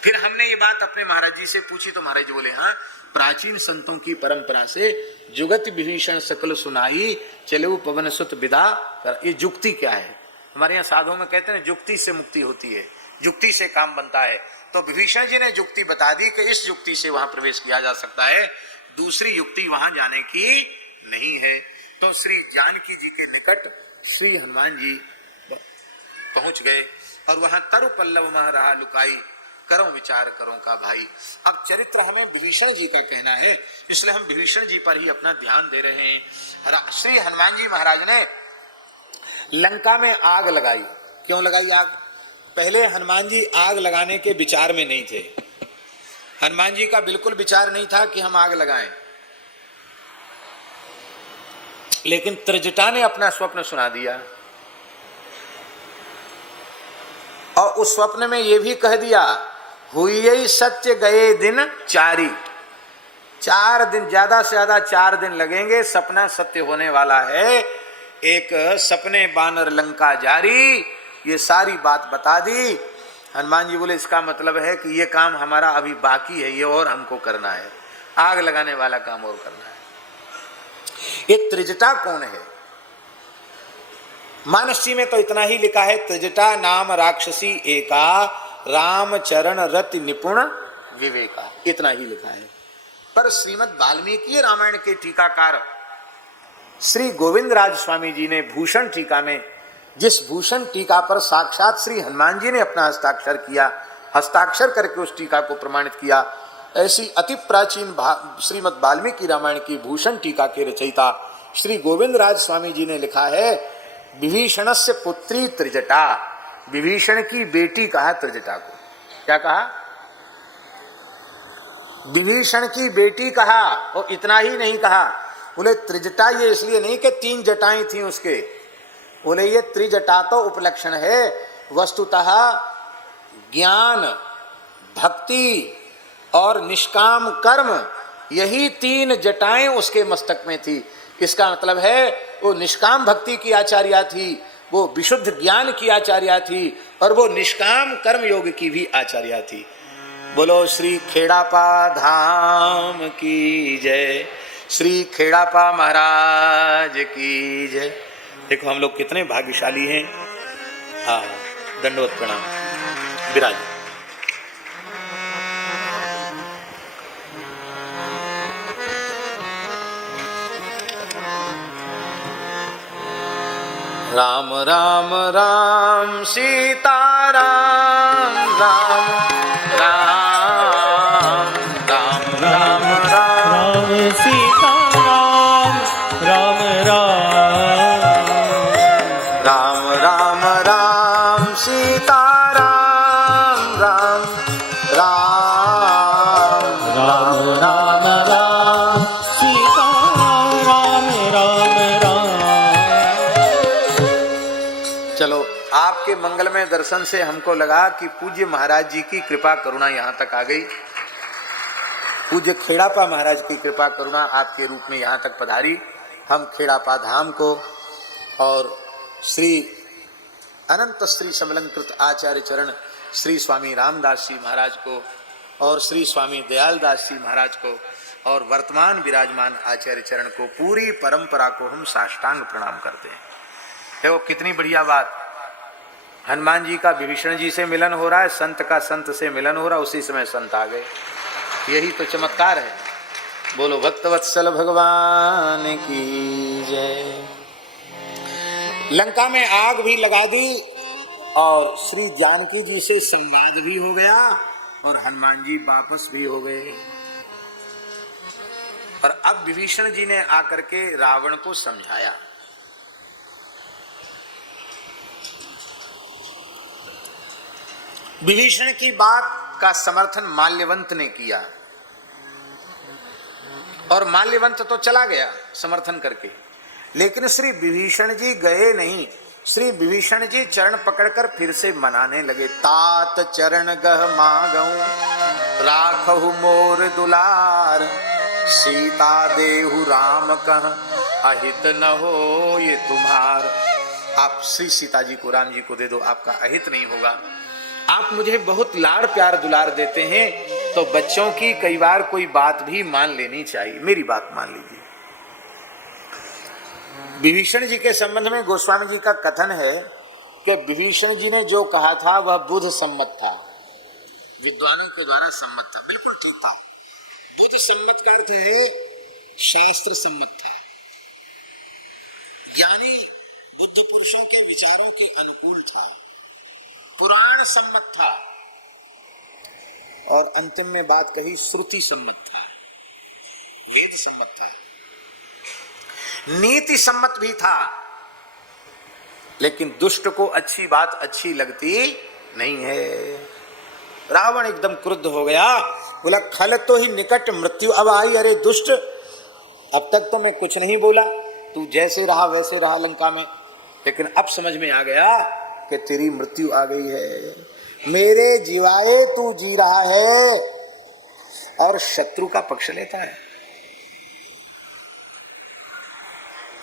फिर हमने ये बात अपने महाराज जी से पूछी तो महाराज जी बोले हाँ, प्राचीन संतों की परंपरा से जुगत विभीषण सकल सुनाई चले पवन सुत विदा कर। ये जुक्ति क्या है? हमारे यहाँ साधुओं में कहते हैं जुक्ति से मुक्ति होती है, जुक्ति से काम बनता है। तो विभीषण जी ने जुक्ति बता दी कि इस जुक्ति से वहां प्रवेश किया जा सकता है, दूसरी युक्ति वहां जाने की नहीं है। तो श्री जानकी जी के निकट श्री हनुमान जी पहुंच गए और वहां तरु पल्लव मह रहा लुकाई, करो विचार करो का भाई। अब चरित्र हमें विभीषण जी का कहना है, इसलिए हम विभीषण जी पर ही अपना ध्यान दे रहे हैं। श्री हनुमान जी महाराज ने लंका में आग लगाई। क्यों लगाई आग? पहले हनुमान जी आग लगाने के विचार में नहीं थे। हनुमान जी का बिल्कुल विचार नहीं था कि हम आग लगाएं, लेकिन त्रिजटा ने अपना स्वप्न सुना दिया और उस स्वप्न में यह भी कह दिया, हुई सत्य गए दिन 4 दिन, ज्यादा से ज्यादा 4 दिन लगेंगे, सपना सत्य होने वाला है। एक सपने बानर लंका जारी, ये सारी बात बता दी। हनुमान जी बोले इसका मतलब है कि ये काम हमारा अभी बाकी है, ये और हमको करना है, आग लगाने वाला काम और करना है। ये त्रिजटा कौन है? मानसी में तो इतना ही लिखा है, त्रिजटा नाम राक्षसी एका, राम चरण रति निपुण विवेका, इतना ही लिखा है। पर श्रीमद् वाल्मीकि रामायण के टीकाकार श्री गोविंद राज स्वामी जी ने भूषण टीका में, जिस भूषण टीका पर साक्षात श्री हनुमान जी ने अपना हस्ताक्षर किया, हस्ताक्षर करके उस टीका को प्रमाणित किया, ऐसी अति प्राचीन श्रीमद् वाल्मीकि रामायण की भूषण टीका के रचयिता श्री गोविंद राज स्वामी जी ने लिखा है, विभीषण से पुत्री त्रिजटा, विभीषण की बेटी कहा त्रिजटा को। क्या कहा? विभीषण की बेटी कहा। और इतना ही नहीं कहा, बोले त्रिजटा ये इसलिए नहीं कि 3 जटाएं थी उसके, बोले ये त्रिजटा तो उपलक्षण है, वस्तुतः ज्ञान, भक्ति और निष्काम कर्म, यही 3 जटाएं उसके मस्तक में थी। इसका मतलब है वो निष्काम भक्ति की आचार्या थी, वो विशुद्ध ज्ञान की आचार्या थी और वो निष्काम कर्म योग की भी आचार्या थी। बोलो श्री खेड़ापा धाम की जय, श्री खेड़ापा महाराज की जय। देखो हम लोग कितने भाग्यशाली हैं। हाँ, दंडवत प्रणाम। विराज। राम राम राम सीता राम, राम राम राम राम राम सीता राम, राम राम राम राम सीता राम, राम राम राम राम सीता राम, राम। चलो, आपके मंगलमय दर्शन से हमको लगा कि पूज्य महाराज जी की कृपा करुणा यहाँ तक आ गई। पूज्य खेड़ापा महाराज की कृपा करुणा आपके रूप में यहाँ तक पधारी। हम खेड़ापा धाम को और श्री अनंत श्री समलंकृत आचार्य चरण श्री स्वामी रामदास जी महाराज को और श्री स्वामी दयालदास जी महाराज को और वर्तमान विराजमान आचार्य चरण को, पूरी परंपरा को हम साष्टांग प्रणाम करते हैं। देखो कितनी बढ़िया बात, हनुमान जी का विभीषण जी से मिलन हो रहा है, संत का संत से मिलन हो रहा है, उसी समय संत आ गए। यही तो चमत्कार है। बोलो भक्तवत्सल भगवान की जय। लंका में आग भी लगा दी और श्री जानकी जी से संवाद भी हो गया और हनुमान जी वापस भी हो गए। और अब विभीषण जी ने आकर के रावण को समझाया। विभीषण की बात का समर्थन माल्यवंत ने किया और माल्यवंत तो चला गया समर्थन करके, लेकिन श्री विभीषण जी गए नहीं। श्री विभीषण जी चरण पकड़कर फिर से मनाने लगे। तात चरण गह मागऊं राखहु मोर दुलार, सीता देहु राम कह अहित न हो ये तुम्हार। आप श्री सीता जी को, राम जी को दे दो, आपका अहित नहीं होगा। आप मुझे बहुत लाड़ प्यार दुलार देते हैं, तो बच्चों की कई बार कोई बात भी मान लेनी चाहिए। मेरी बात मान लीजिए। विभीषण जी के संबंध में गोस्वामी जी का कथन है कि विभीषण जी ने जो कहा था वह बुद्ध सम्मत था, विद्वानों के द्वारा सम्मत था, बिल्कुल ठीक था। बुद्ध सम्मत का अर्थ है शास्त्र सम्मत था, यानी बुद्ध पुरुषों के विचारों के अनुकूल था, पुराण सम्मत था, और अंतिम में बात कही श्रुति सम्मत था, वेद सम्मत था, नीति सम्मत भी था। लेकिन दुष्ट को अच्छी बात अच्छी लगती नहीं है। रावण एकदम क्रुद्ध हो गया, बोला खल तो ही निकट मृत्यु अब आई। अरे दुष्ट, अब तक तो मैं कुछ नहीं बोला, तू जैसे रहा वैसे रहा लंका में, लेकिन अब समझ में आ गया कि तेरी मृत्यु आ गई है। मेरे जीवाए तू जी रहा है और शत्रु का पक्ष लेता है,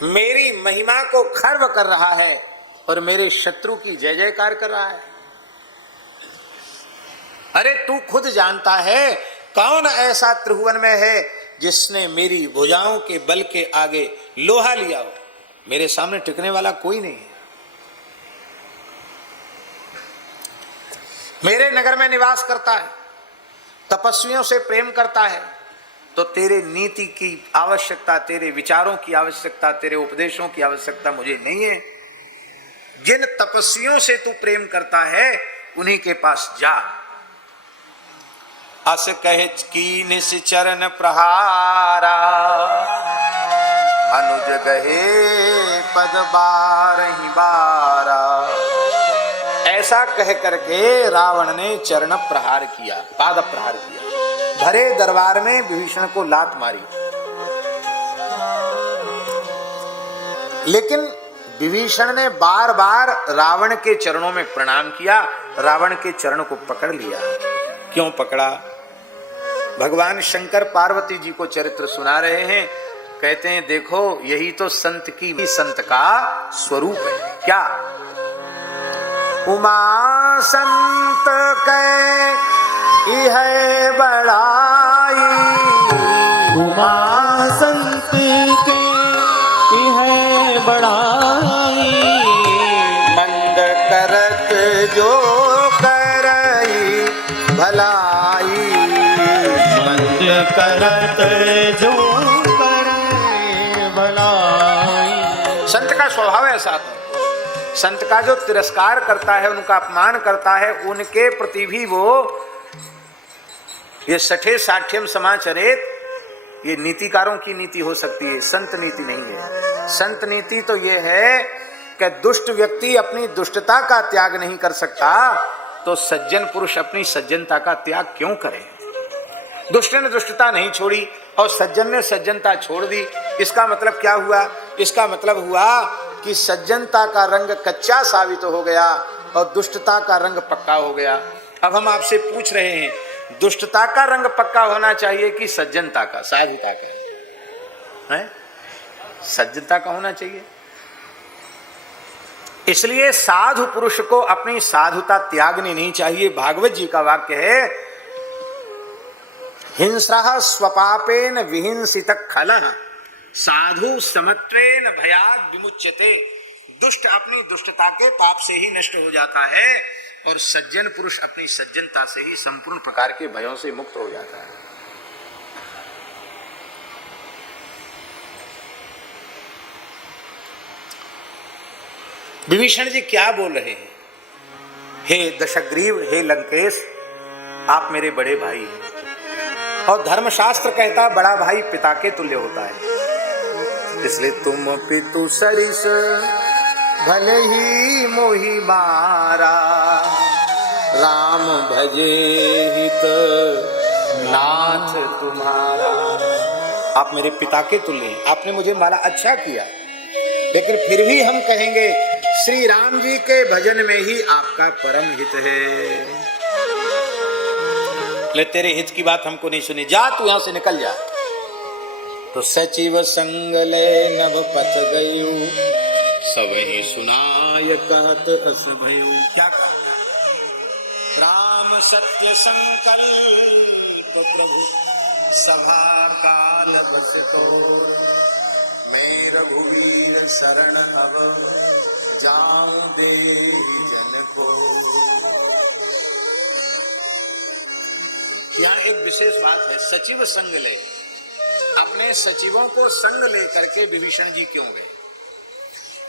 मेरी महिमा को खर्व कर रहा है और मेरे शत्रु की जय जयकार कर रहा है। अरे तू खुद जानता है कौन ऐसा त्रिभुवन में है जिसने मेरी भुजाओं के बल के आगे लोहा लिया हो। मेरे सामने टिकने वाला कोई नहीं है। मेरे नगर में निवास करता है, तपस्वियों से प्रेम करता है, तो तेरे नीति की आवश्यकता, तेरे विचारों की आवश्यकता, तेरे उपदेशों की आवश्यकता मुझे नहीं है। जिन तपस्वियों से तू प्रेम करता है उन्हीं के पास जा। अस कहे की निश्चरण प्रहारा, अनुज गहे पद बारहि बारा। ऐसा कह करके रावण ने चरण प्रहार किया, पाद प्रहार किया, भरे दरबार में विभीषण को लात मारी। लेकिन विभीषण ने बार बार रावण के चरणों में प्रणाम किया, रावण के चरण को पकड़ लिया। क्यों पकड़ा? भगवान शंकर पार्वती जी को चरित्र सुना रहे हैं, कहते हैं देखो यही तो संत का स्वरूप है। क्या? उमा संत के इह बड़ाई, उमा संत के इह बड़ाई। मंद करत जो करई भलाई, मंद करत जो करे भलाई। संत का स्वभाव ऐसा था। संत का जो तिरस्कार करता है, उनका अपमान करता है, उनके प्रति भी वो ये सठे साठ्यम समाचरित, ये नीतिकारों की नीति हो सकती है, संत नीति नहीं है। संत नीति तो ये है कि दुष्ट व्यक्ति अपनी दुष्टता का त्याग नहीं कर सकता, तो सज्जन पुरुष अपनी सज्जनता का त्याग क्यों करे? दुष्ट ने दुष्टता नहीं छोड़ी और सज्जन ने सज्जनता छोड़ दी। इसका मतलब क्या हुआ? इसका मतलब हुआ कि सज्जनता का रंग कच्चा साबित हो गया और दुष्टता का रंग पक्का हो गया। अब हम आपसे पूछ रहे हैं, दुष्टता का रंग पक्का होना चाहिए कि सज्जनता का, साधुता का? है सज्जनता का होना चाहिए। इसलिए साधु पुरुष को अपनी साधुता त्यागनी नहीं चाहिए। भागवत जी का वाक्य है, हिंस्रः स्वपापेन विहिंसित खलः साधु समत्वेन भयाद विमुच्यते। दुष्ट अपनी दुष्टता के पाप से ही नष्ट हो जाता है और सज्जन पुरुष अपनी सज्जनता से ही संपूर्ण प्रकार के भयों से मुक्त हो जाता है। विभीषण जी क्या बोल रहे हैं? हे दशग्रीव, हे लंकेश, आप मेरे बड़े भाई हैं और धर्मशास्त्र कहता बड़ा भाई पिता के तुल्य होता है। इसलिए तुम पितु सरिस भले ही मोहि मारा, राम भजे हित नाथ तुम्हारा। आप मेरे पिता के तुल्य हैं, आपने मुझे माला अच्छा किया, लेकिन फिर भी हम कहेंगे श्री राम जी के भजन में ही आपका परम हित है। ले तेरे हित की बात हमको नहीं सुनी, जा तू यहां से निकल जा। तो सचिव संग ले नभ पथ गयु, सब ही सुनाय कहत अस भयु। क्या कहा? राम सत्य संकल्प प्रभु सभा काल बस तो, मैं रघुवीर शरण अब जाऊं दे जन को। यहाँ एक विशेष बात है, सचिव संग ले। अपने सचिवों को संग लेकर के विभीषण जी क्यों गए?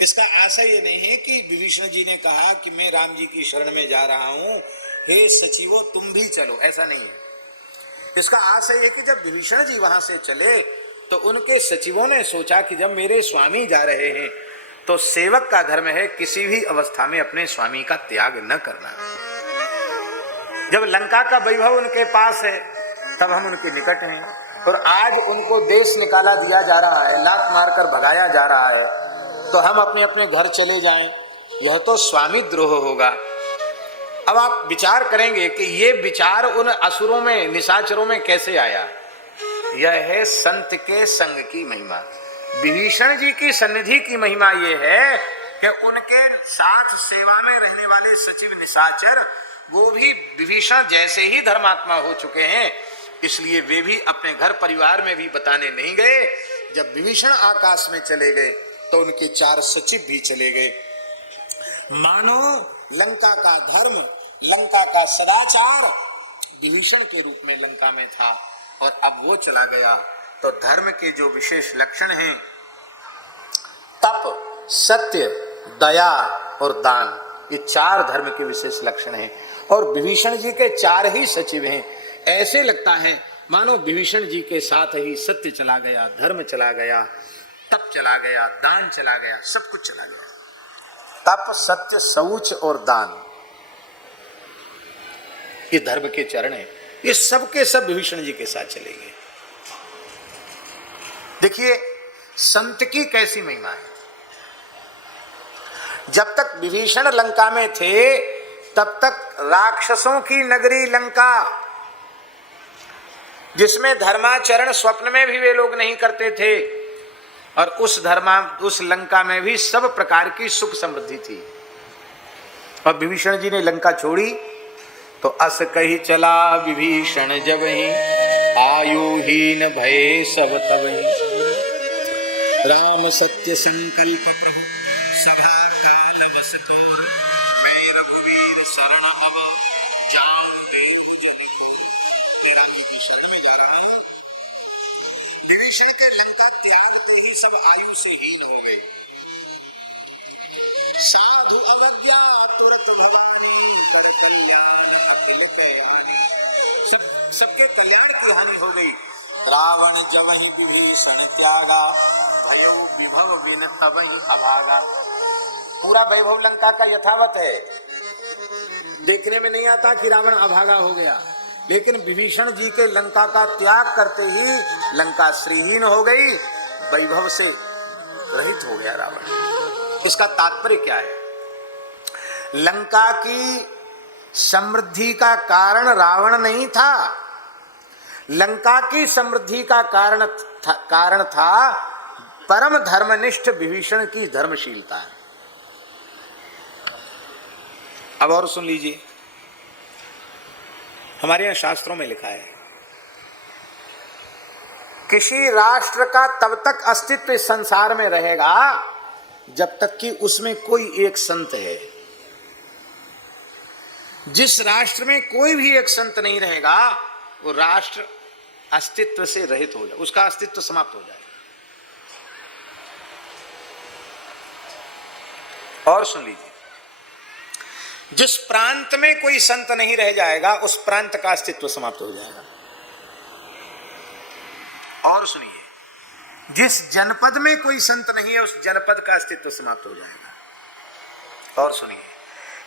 इसका आशय ये नहीं है कि विभीषण जी ने कहा कि मैं राम जी की शरण में जा रहा हूं, हे सचिवों तुम भी चलो, ऐसा नहीं है। इसका आशय है कि जब विभीषण जी वहां से चले तो उनके सचिवों ने सोचा कि जब मेरे स्वामी जा रहे हैं तो सेवक का धर्म है किसी भी अवस्था में अपने स्वामी का त्याग न करना। जब लंका का वैभव उनके पास है तब हम उनके निकट हैं, और आज उनको देश निकाला दिया जा रहा है, लात मारकर भगाया जा रहा है, तो हम अपने अपने घर चले जाएं, यह तो स्वामी द्रोह होगा। अब आप विचार करेंगे कि ये विचार उन असुरों में, निशाचरों में कैसे आया? यह है संत के संग की महिमा। विभीषण जी की सन्निधि की महिमा यह है कि उनके साथ सेवा में रहने वाले सचिव निशाचर वो भी विभीषण जैसे ही धर्मात्मा हो चुके हैं, इसलिए वे भी अपने घर परिवार में भी बताने नहीं गए। जब विभीषण आकाश में चले गए तो उनके 4 सचिव भी चले गए। मानो लंका का धर्म, लंका का सदाचार विभीषण के रूप में लंका में था, और अब वो चला गया तो धर्म के जो विशेष लक्षण हैं, तप, सत्य, दया और दान, ये 4 धर्म के विशेष लक्षण हैं। और विभीषण जी के 4 ही सचिव हैं। ऐसे लगता है मानो विभीषण जी के साथ ही सत्य चला गया, धर्म चला गया, तप चला गया, दान चला गया, सब कुछ चला गया। तप, सत्य, शौच और दान, ये धर्म के चरण हैं। ये सब के सब विभीषण जी के साथ चले गए। देखिए संत की कैसी महिमा है। जब तक विभीषण लंका में थे तब तक राक्षसों की नगरी लंका, जिसमें धर्माचरण स्वप्न में भी वे लोग नहीं करते थे, और उस लंका में भी सब प्रकार की सुख समृद्धि थी। और विभीषण जी ने लंका छोड़ी तो अस कही चला विभीषण जबहि, आयुहीन भय सब तबहि। राम सत्य संकल्प प्रभु सभा काल बस तो, मैं रघुवीर शरण अब जाऊं देव जनि। राम जी की शरण में जा रहे हैं। विभीषण के लंका त्यागते ही सब आयु से हीन हो गए। साधु अवज्ञा तुरत भवानी, कर कल्याण अखिल कयानी। सबके कल्याण की हानि हो गई। रावण जबहि विभीषण त्यागा, भयो विभव बिन तबहि अभागा। पूरा वैभव लंका का यथावत है, देखने में नहीं आता कि रावण अभागा हो गया, लेकिन विभीषण जी के लंका का त्याग करते ही लंका श्रीहीन हो गई, वैभव से रहित हो गया रावण। इसका तात्पर्य क्या है? लंका की समृद्धि का कारण रावण नहीं था, लंका की समृद्धि का कारण था परम धर्मनिष्ठ विभीषण की धर्मशीलता। अब और सुन लीजिए, हमारे यहाँ शास्त्रों में लिखा है किसी राष्ट्र का तब तक अस्तित्व इस संसार में रहेगा जब तक कि उसमें कोई एक संत है। जिस राष्ट्र में कोई भी एक संत नहीं रहेगा वो राष्ट्र अस्तित्व से रहित हो जाए, उसका अस्तित्व समाप्त हो जाए। और सुन लीजिए, जिस प्रांत में कोई संत नहीं रह जाएगा उस प्रांत का अस्तित्व समाप्त हो जाएगा। और सुनिए, जिस जनपद में कोई संत नहीं है उस जनपद का अस्तित्व समाप्त हो जाएगा। और सुनिए,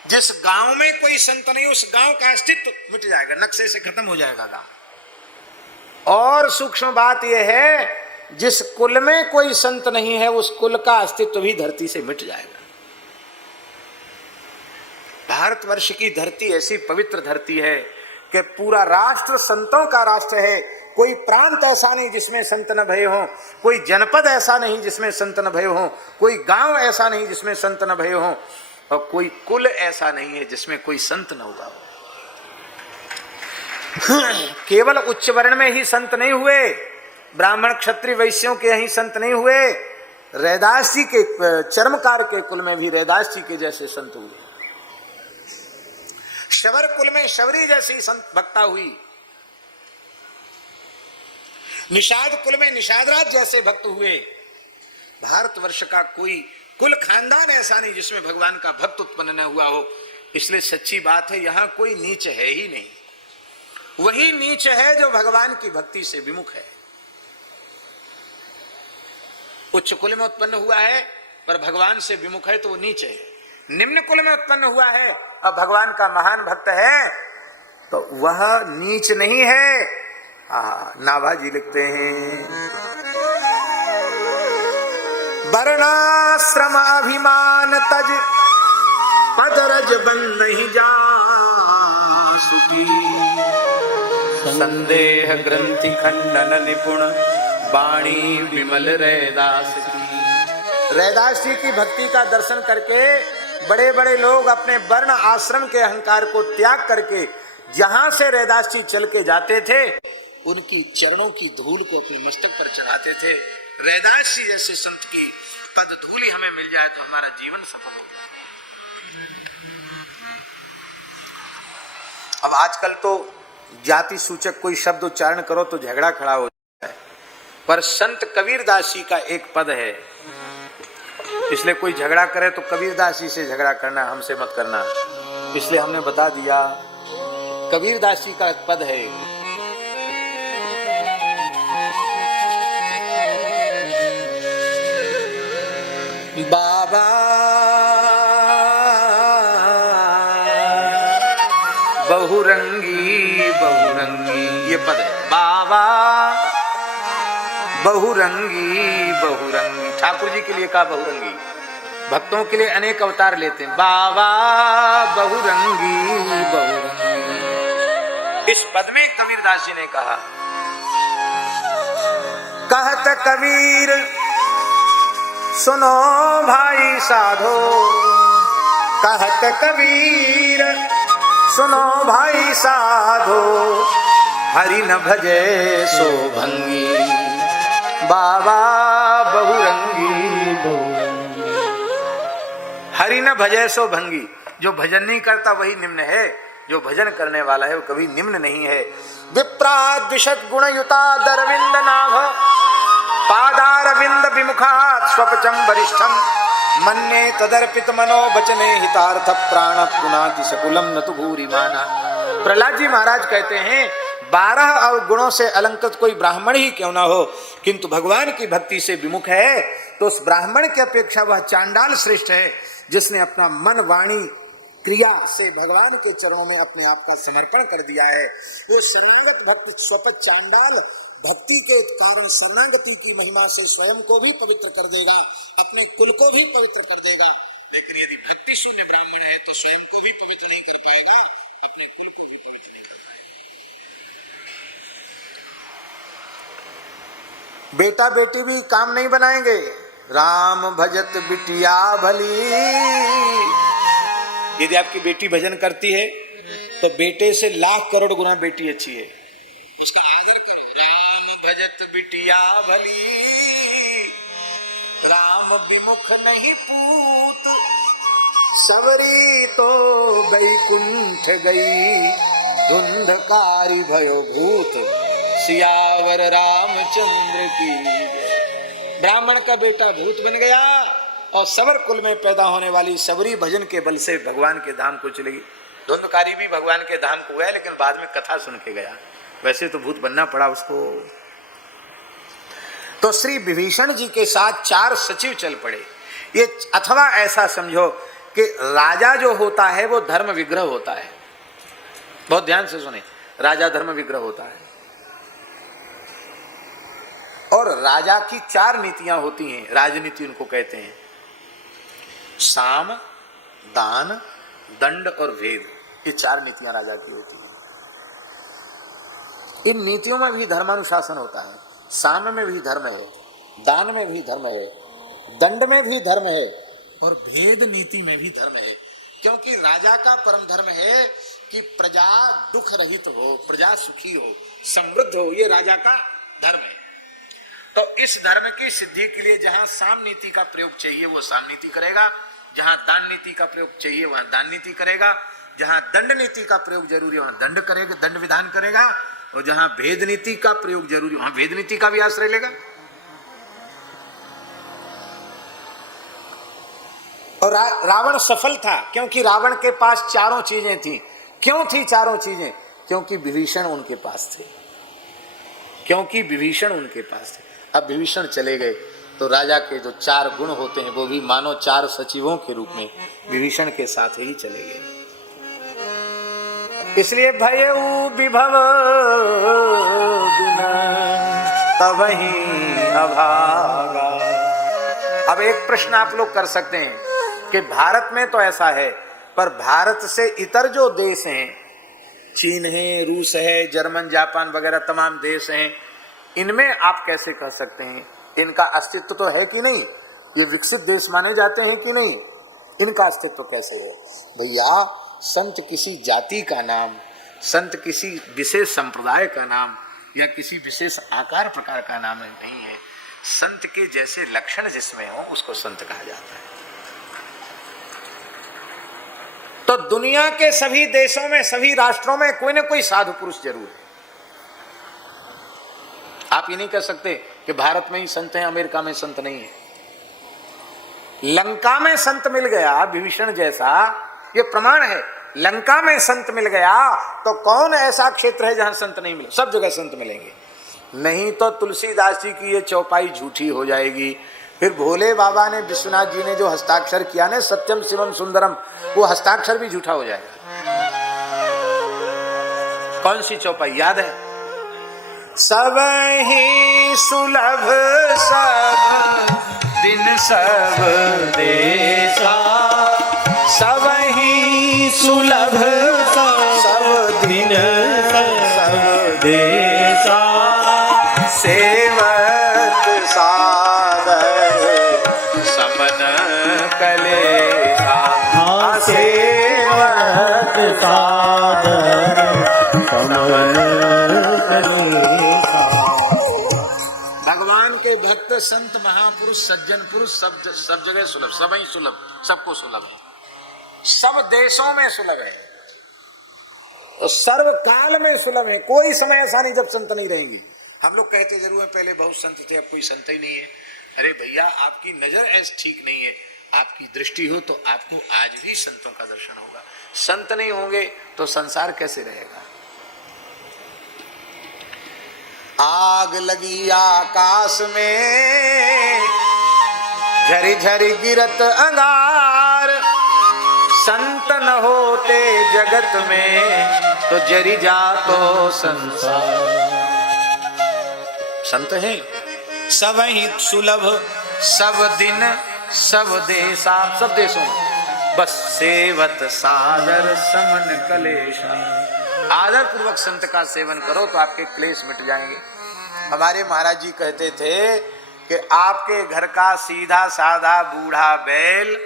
जिस गांव में कोई संत नहीं उस गांव का अस्तित्व मिट जाएगा, नक्शे से खत्म हो जाएगा गांव। और सूक्ष्म बात यह है, जिस कुल में कोई संत नहीं है उस कुल का अस्तित्व भी धरती से मिट जाएगा। भारतवर्ष की धरती ऐसी पवित्र धरती है कि पूरा राष्ट्र संतों का राष्ट्र है। कोई प्रांत ऐसा नहीं जिसमें संत न भये हों, कोई जनपद ऐसा नहीं जिसमें संत न भये हों, कोई गांव ऐसा नहीं जिसमें संत न भये हों, और कोई कुल ऐसा नहीं है जिसमें कोई संत न हुआ हो। केवल उच्च वर्ण में ही संत नहीं हुए, ब्राह्मण क्षत्रिय वैश्यों के ही संत नहीं हुए, रैदास जी के चर्मकार के कुल में भी रैदास जी के जैसे संत हुए। शबर कुल में शबरी जैसी संत भक्ता हुई, निषाद कुल में निषादराज जैसे भक्त हुए। भारतवर्ष का कोई कुल खानदान ऐसा नहीं जिसमें भगवान का भक्त उत्पन्न न हुआ हो। इसलिए सच्ची बात है, यहां कोई नीच है ही नहीं। वही नीच है जो भगवान की भक्ति से विमुख है। उच्च कुल में उत्पन्न हुआ है पर भगवान से विमुख है तो वो नीच है। निम्न कुल में उत्पन्न हुआ है और भगवान का महान भक्त है तो वह नीच नहीं है। नाभाजी लिखते हैं, वर्णाश्रम अभिमान तज पदरज बन नहीं जा सुखी, संदेह ग्रंथि खंडन निपुण वाणी विमल रैदास की। रैदास जी की भक्ति का दर्शन करके बड़े बड़े लोग अपने वर्ण आश्रम के अहंकार को त्याग करके जहां से रैदास जी चल के जाते थे उनकी चरणों की धूल को अपने मस्तक पर चढ़ाते थे। रैदास जी जैसे संत की पद धूली हमें मिल जाए तो हमारा जीवन सफल हो जाए। अब आजकल तो जाति सूचक कोई शब्द उच्चारण करो तो झगड़ा खड़ा हो जाता है, पर संत कबीरदास जी का एक पद है, इसलिए कोई झगड़ा करे तो कबीरदास जी से झगड़ा करना, हमसे मत करना। इसलिए हमने बता दिया, कबीरदास जी का पद है, बाबा बहुरंगी बहुरंगी, ये पद है, बाबा बहुरंगी बहुरंगी। ठाकुर जी के लिए कहा बहुरंगी, भक्तों के लिए अनेक अवतार लेते हैं। बाबा बहुरंगी बहुरंगी, इस पद में कबीरदास जी ने कहा, कहत कबीर सुनो भाई साधो, कहत कबीर सुनो भाई साधो, हरि न भजे सो भंगी, बाबा बहुरंगी बहुरंगी। हरि न भजे सो भंगी, जो भजन नहीं करता वही निम्न है, जो भजन करने वाला है वो कभी निम्न नहीं है। विप्राद विशद गुण युता दरविंद नाभ, पादारविंद विमुखात् स्वपचम वरिष्ठम, मन्ये तदर्पित मनो वचने हितार्थ प्राण पुनाति सकुलम न तु भूरि माना। प्रहलाद जी महाराज कहते हैं 12 अवगुणों से अलंकृत कोई ब्राह्मण ही क्यों ना हो, किंतु भगवान की भक्ति से विमुख है तो उस ब्राह्मण की अपेक्षा वह चांडाल श्रेष्ठ है, जिसने अपना मन वाणी क्रिया से भगवान के चरणों में अपने आप का समर्पण कर दिया है। वो शरणागत भक्त स्वपत चांडाल भक्ति के कारण शरणागति की महिमा से स्वयं को भी पवित्र कर देगा, अपने कुल को भी पवित्र कर देगा। लेकिन यदि भक्ति शून्य ब्राह्मण है तो स्वयं को भी पवित्र नहीं कर पाएगा, अपने कुल को भी पवित्र नहीं कर पाएगा। बेटा बेटी भी काम नहीं बनाएंगे, राम भजत बिटिया भली। यदि आपकी बेटी भजन करती है तो बेटे से लाख करोड़ गुना बेटी अच्छी है, उसका आदर करो। राम भजत बिटिया भली, राम विमुख नहीं पूत, सवरी तो बैकुंठ गई, धुंधकारी भयो भूत, सियावर रामचंद्र की। ब्राह्मण का बेटा भूत बन गया और सवर कुल में पैदा होने वाली सबरी भजन के बल से भगवान के धाम को चली गई। धुंधकारी भी भगवान के धाम को गया, लेकिन बाद में कथा सुन के गया, वैसे तो भूत बनना पड़ा उसको। तो श्री विभीषण जी के साथ 4 सचिव चल पड़े। ये अथवा ऐसा समझो कि राजा जो होता है वो धर्म विग्रह होता है। बहुत ध्यान से सुने, राजा धर्म विग्रह होता है और राजा की 4 नीतियां होती हैं, राजनीति उनको कहते हैं। साम, दान, दंड और भेद, ये 4 नीतियां राजा की होती हैं। इन नीतियों में भी धर्मानुशासन होता है। साम में भी धर्म है, दान में भी धर्म है, दंड में भी धर्म है और भेद नीति में भी धर्म है। क्योंकि राजा का परम धर्म है कि प्रजा दुख रहित हो, प्रजा सुखी हो, समृद्ध हो, ये राजा का धर्म है। तो इस धर्म की सिद्धि के लिए जहां साम नीति का प्रयोग चाहिए वो साम नीति करेगा, जहां दान नीति का प्रयोग चाहिए वहां दान नीति करेगा, जहां दंड नीति का प्रयोग जरूरी है वहां दंड करेगा, दंड विधान करेगा, और जहां भेद नीति का प्रयोग जरूरी वहां भेद नीति का भी आश्रय लेगा। और रावण सफल था क्योंकि रावण के पास 4 चीजें थी। क्यों थी 4 चीजें? क्योंकि विभीषण उनके पास थे, क्योंकि विभीषण उनके पास थे। अब विभीषण चले गए तो राजा के जो 4 गुण होते हैं वो भी मानो 4 सचिवों के रूप में विभीषण के साथ ही चले गए। इसलिए भयउ विभव तबहि अभागा। अब एक प्रश्न आप लोग कर सकते हैं कि भारत में तो ऐसा है, पर भारत से इतर जो देश हैं, चीन है, रूस है, जर्मन, जापान वगैरह तमाम देश हैं, इनमें आप कैसे कह सकते हैं इनका अस्तित्व तो है कि नहीं? ये विकसित देश माने जाते हैं कि नहीं? इनका अस्तित्व कैसे है? भैया, संत किसी जाति का नाम, संत किसी विशेष संप्रदाय का नाम या किसी विशेष आकार प्रकार का नाम नहीं है। संत के जैसे लक्षण जिसमें हो उसको संत कहा जाता है। तो दुनिया के सभी देशों में, सभी राष्ट्रों में कोई ना कोई साधु पुरुष जरूर है। आप ये नहीं कह सकते कि भारत में ही संत हैं, अमेरिका में संत नहीं है। लंका में संत मिल गया विभीषण जैसा, ये प्रमाण है। लंका में संत मिल गया तो कौन ऐसा क्षेत्र है जहां संत नहीं मिले? सब जगह संत मिलेंगे। नहीं तो तुलसीदास जी की ये चौपाई झूठी हो जाएगी। फिर भोले बाबा ने, विश्वनाथ जी ने जो हस्ताक्षर किया ना, सत्यम शिवम सुंदरम, वो हस्ताक्षर भी झूठा हो जाएगा। कौन सी चौपाई याद है? सब ही सुलभ सब दिन सब देशा, सब ही सुलभ सब दिन सब देशा, सेवक सादर समन कलेशा, सेवक सादर समन कलेशा। भगवान के भक्त, संत, महापुरुष, सज्जन पुरुष सब जगह सुलभ, सब ही सुलभ, सबको सुलभ है, सब देशों में सुलभ है, और सर्व काल में सुलभ है। कोई समय ऐसा नहीं जब संत नहीं रहेंगे। हम लोग कहते जरूर है पहले बहुत संत थे, अब कोई संत ही नहीं है। अरे भैया, आपकी नजर ऐसे ठीक नहीं है, आपकी दृष्टि हो तो आपको आज भी संतों का दर्शन होगा। संत नहीं होंगे तो संसार कैसे रहेगा? आग लगी आकाश में, झरी झरी गिरत अंगार, संत न होते जगत में तो जरी जातो संसार। संत हैं सब ही सुलभ, सब दिन सब देशा, सब देशों में, बस सेवत सादर समन कलेश। आदर पूर्वक संत का सेवन करो तो आपके क्लेश मिट जाएंगे। हमारे महाराज जी कहते थे कि आपके घर का सीधा साधा बूढ़ा बैल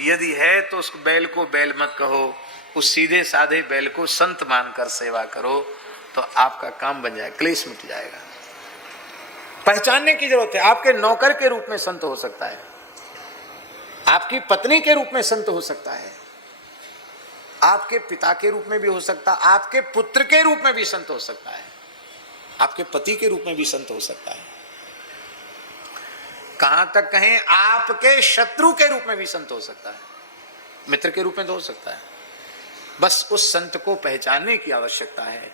यदि है तो उस बैल को बैल मत कहो, उस सीधे साधे बैल को संत मानकर सेवा करो तो आपका काम बन जाएगा, क्लेश मिट जाएगा। पहचानने की जरूरत है। आपके नौकर के रूप में संत हो सकता है, आपकी पत्नी के रूप में संत हो सकता है, आपके पिता के रूप में भी हो सकता है, आपके पुत्र के रूप में भी संत हो सकता है, आपके पति के रूप में भी संत हो सकता है, कहां तक कहें आपके शत्रु के रूप में भी संत हो सकता है, मित्र के रूप में तो हो सकता है। बस उस संत को पहचानने की आवश्यकता है।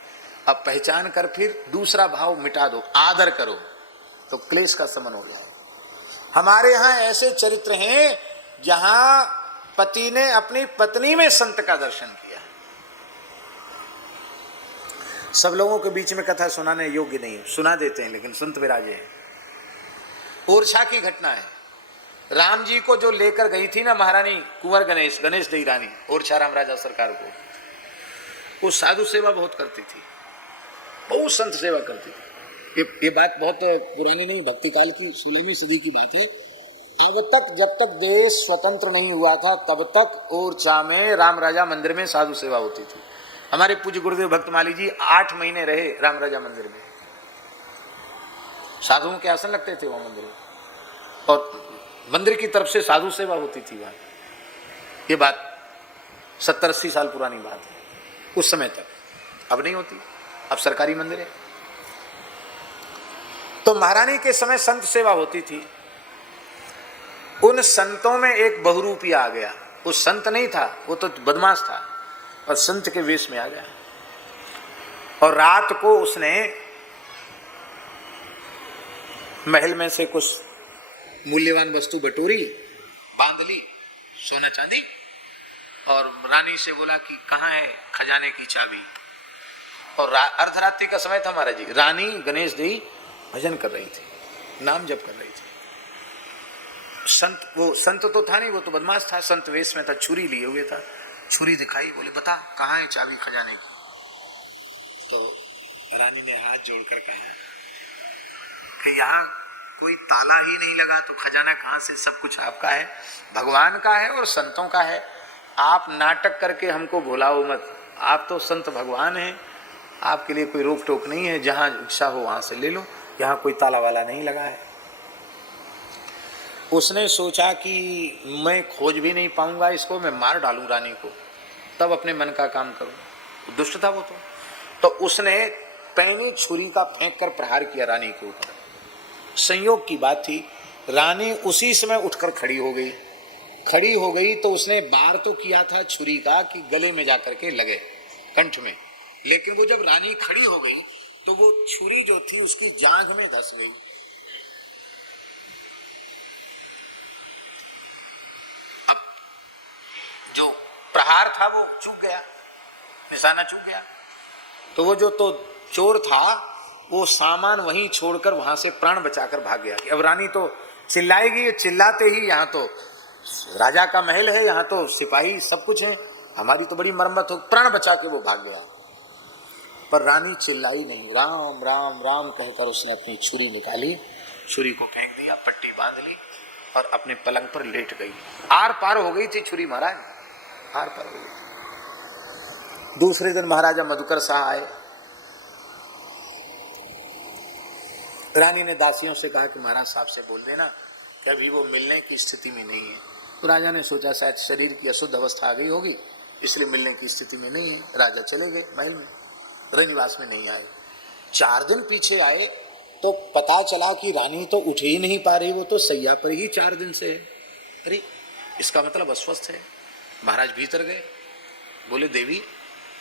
अब पहचान कर फिर दूसरा भाव मिटा दो, आदर करो, तो क्लेश का शमन हो जाए। हमारे यहां ऐसे चरित्र हैं जहां पति ने अपनी पत्नी में संत का दर्शन किया। सब लोगों के बीच में कथा सुनाने योग्य नहीं, सुना देते हैं, लेकिन संत विराजे हैं। ओरछा की घटना है, राम जी को जो लेकर गई थी ना महारानी कुंवर गणेश देवी रानी ओरछा राम राजा सरकार को, वो साधु सेवा बहुत करती थी, बहुत संत सेवा करती थी। ये बात बहुत पुरानी नहीं, भक्ति काल की 16वीं सदी की बात है। अब तक जब तक देश स्वतंत्र नहीं हुआ था तब तक ओरछा में राम राजा मंदिर में साधु सेवा होती थी। हमारे पूज्य गुरुदेव भक्तमाली जी 8 महीने रहे राम राजा मंदिर में, साधुओं के आसन लगते थे वहां मंदिर में, और मंदिर की तरफ से साधु सेवा होती थी वहां। ये बात 70-80 साल पुरानी बात है, उस समय तक। अब नहीं होती, अब सरकारी मंदिर है। तो महारानी के समय संत सेवा होती थी। उन संतों में एक बहुरूपी आ गया, वो संत नहीं था, वो तो बदमाश था, और संत के वेश में आ गया। और रात को उसने महल में से कुछ मूल्यवान वस्तु बटोरी, बांध ली, सोना चांदी, और रानी से बोला कि कहाँ है खजाने की चाबी। और अर्धरात्रि का समय था महाराज जी, रानी गणेश देवी भजन कर रही थी, नाम जप कर रही थी। वो संत तो था नहीं, वो तो बदमाश था, संत वेश में था, छुरी लिए हुए था, छुरी दिखाई, बोले बता कहाँ है चाबी खजाने की। तो रानी ने हाथ जोड़कर कहा कि यहाँ कोई ताला ही नहीं लगा तो खजाना कहाँ से, सब कुछ आपका है, भगवान का है और संतों का है। आप नाटक करके हमको भुलाओ मत, आप तो संत भगवान हैं, आपके लिए कोई रोक टोक नहीं है, जहां इच्छा हो वहां से ले लो, यहाँ कोई ताला वाला नहीं लगा है। उसने सोचा कि मैं खोज भी नहीं पाऊंगा इसको, मैं मार डालूं रानी को, तब अपने मन का काम करूं। दुष्ट था वो तो उसने पैनी छुरी का फेंक कर प्रहार किया रानी के ऊपर। संयोग की बात थी, रानी उसी समय उठकर खड़ी हो गई तो उसने बार तो किया था छुरी का कि गले में जाकर के लगे, कंठ में, लेकिन वो जब रानी खड़ी हो गई तो वो छुरी जो थी उसकी जांघ में धंस गई। अब जो प्रहार था वो चूक गया, निशाना चूक गया। तो वो जो तो चोर था वो सामान वहीं छोड़कर वहां से प्राण बचाकर भाग गया। अब रानी तो चिल्लाएगी, चिल्लाते ही, यहाँ तो राजा का महल है, यहाँ तो सिपाही सब कुछ है, हमारी तो बड़ी मरम्मत हो, प्राण बचा के वो भाग गया। पर रानी चिल्लाई नहीं, राम राम राम कहकर उसने अपनी छुरी निकाली, छुरी को फेंक दिया, पट्टी बांध ली और अपने पलंग पर लेट गई। आर पार हो गई थी छुरी महाराज, आर पार हो गई। दूसरे दिन महाराजा मधुकर शाह आए। रानी ने दासियों से कहा कि महाराज साहब से बोल देना कि अभी वो मिलने की स्थिति में नहीं है। तो राजा ने सोचा शायद शरीर की अशुद्ध अवस्था आ गई होगी, इसलिए मिलने की स्थिति में नहीं है। राजा चले गए महल में, रनिवास में नहीं आए। 4 दिन पीछे आए तो पता चला कि रानी तो उठ ही नहीं पा रही, वो तो सैया पर ही 4 दिन से है। अरे इसका मतलब अस्वस्थ है। महाराज भीतर गए, बोले देवी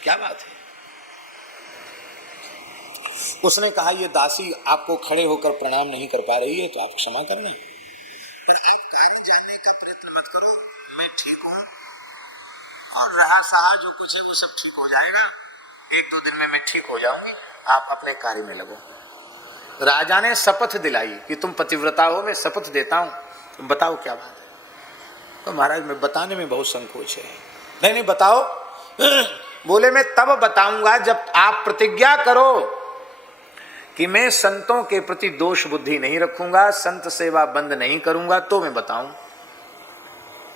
क्या बात है। उसने कहा ये दासी आपको खड़े होकर प्रणाम नहीं कर पा रही है तो आप क्षमा करना, पर आप कार्य जानने का प्रयत्न मत करो, मैं ठीक हूँ और रहा सहा जो कुछ है वो सब ठीक हो जाएगा, 1-2 दिन में मैं ठीक हो जाऊंगी, आप अपने कार्य में लगो। राजा ने शपथ दिलाई कि तुम पतिव्रता हो, मैं शपथ देता हूँ, तुम बताओ क्या बात है। तो महाराज में बताने में बहुत संकोच है। नहीं बताओ। बोले मैं तब बताऊंगा जब आप प्रतिज्ञा करो कि मैं संतों के प्रति दोष बुद्धि नहीं रखूंगा, संत सेवा बंद नहीं करूंगा, तो मैं बताऊं।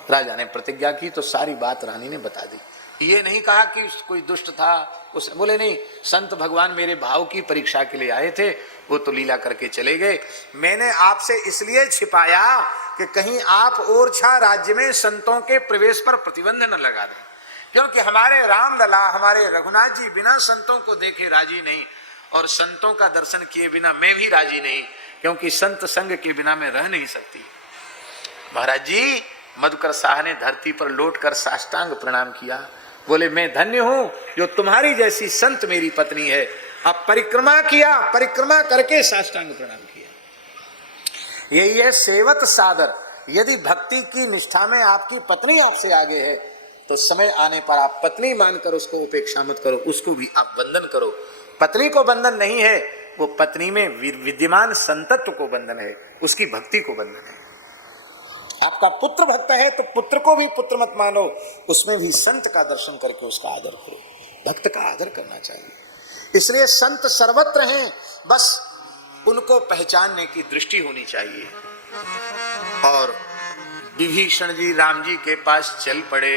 राजा ने प्रतिज्ञा की तो सारी बात रानी ने बता दी। ये नहीं कहा कि कोई दुष्ट था, उस बोले नहीं, संत भगवान मेरे भाव की परीक्षा के लिए आए थे, वो तो लीला करके चले गए। मैंने आपसे इसलिए छिपाया कि कहीं आप ओरछा राज्य में संतों के प्रवेश पर प्रतिबंध न लगा दें, क्योंकि हमारे रामलला, हमारे रघुनाथ जी बिना संतों को देखे राजी नहीं, और संतों का दर्शन किए बिना मैं भी राजी नहीं, क्योंकि संत संग के बिना मैं रह नहीं सकती। महाराज जी, मधुकर शाह ने धरती पर लौट कर साष्टांग प्रणाम किया, बोले मैं धन्य हूं जो तुम्हारी जैसी संत मेरी पत्नी है। अब परिक्रमा किया, परिक्रमा करके साष्टांग प्रणाम किया। यही है सेवत सादर। यदि भक्ति की निष्ठा में आपकी पत्नी आपसे आगे है तो समय आने पर आप पत्नी मानकर उसको उपेक्षा मत करो, उसको भी आप बंधन करो। पत्नी को बंधन नहीं है, वो पत्नी में विद्यमान संतत्व को बंधन है, उसकी भक्ति को बंधन है। आपका पुत्र भक्त है तो पुत्र को भी पुत्र मत मानो, उसमें भी संत का दर्शन करके उसका आदर करो। भक्त का आदर करना चाहिए। इसलिए संत सर्वत्र हैं, बस उनको पहचानने की दृष्टि होनी चाहिए। और विभीषण जी राम जी के पास चल पड़े।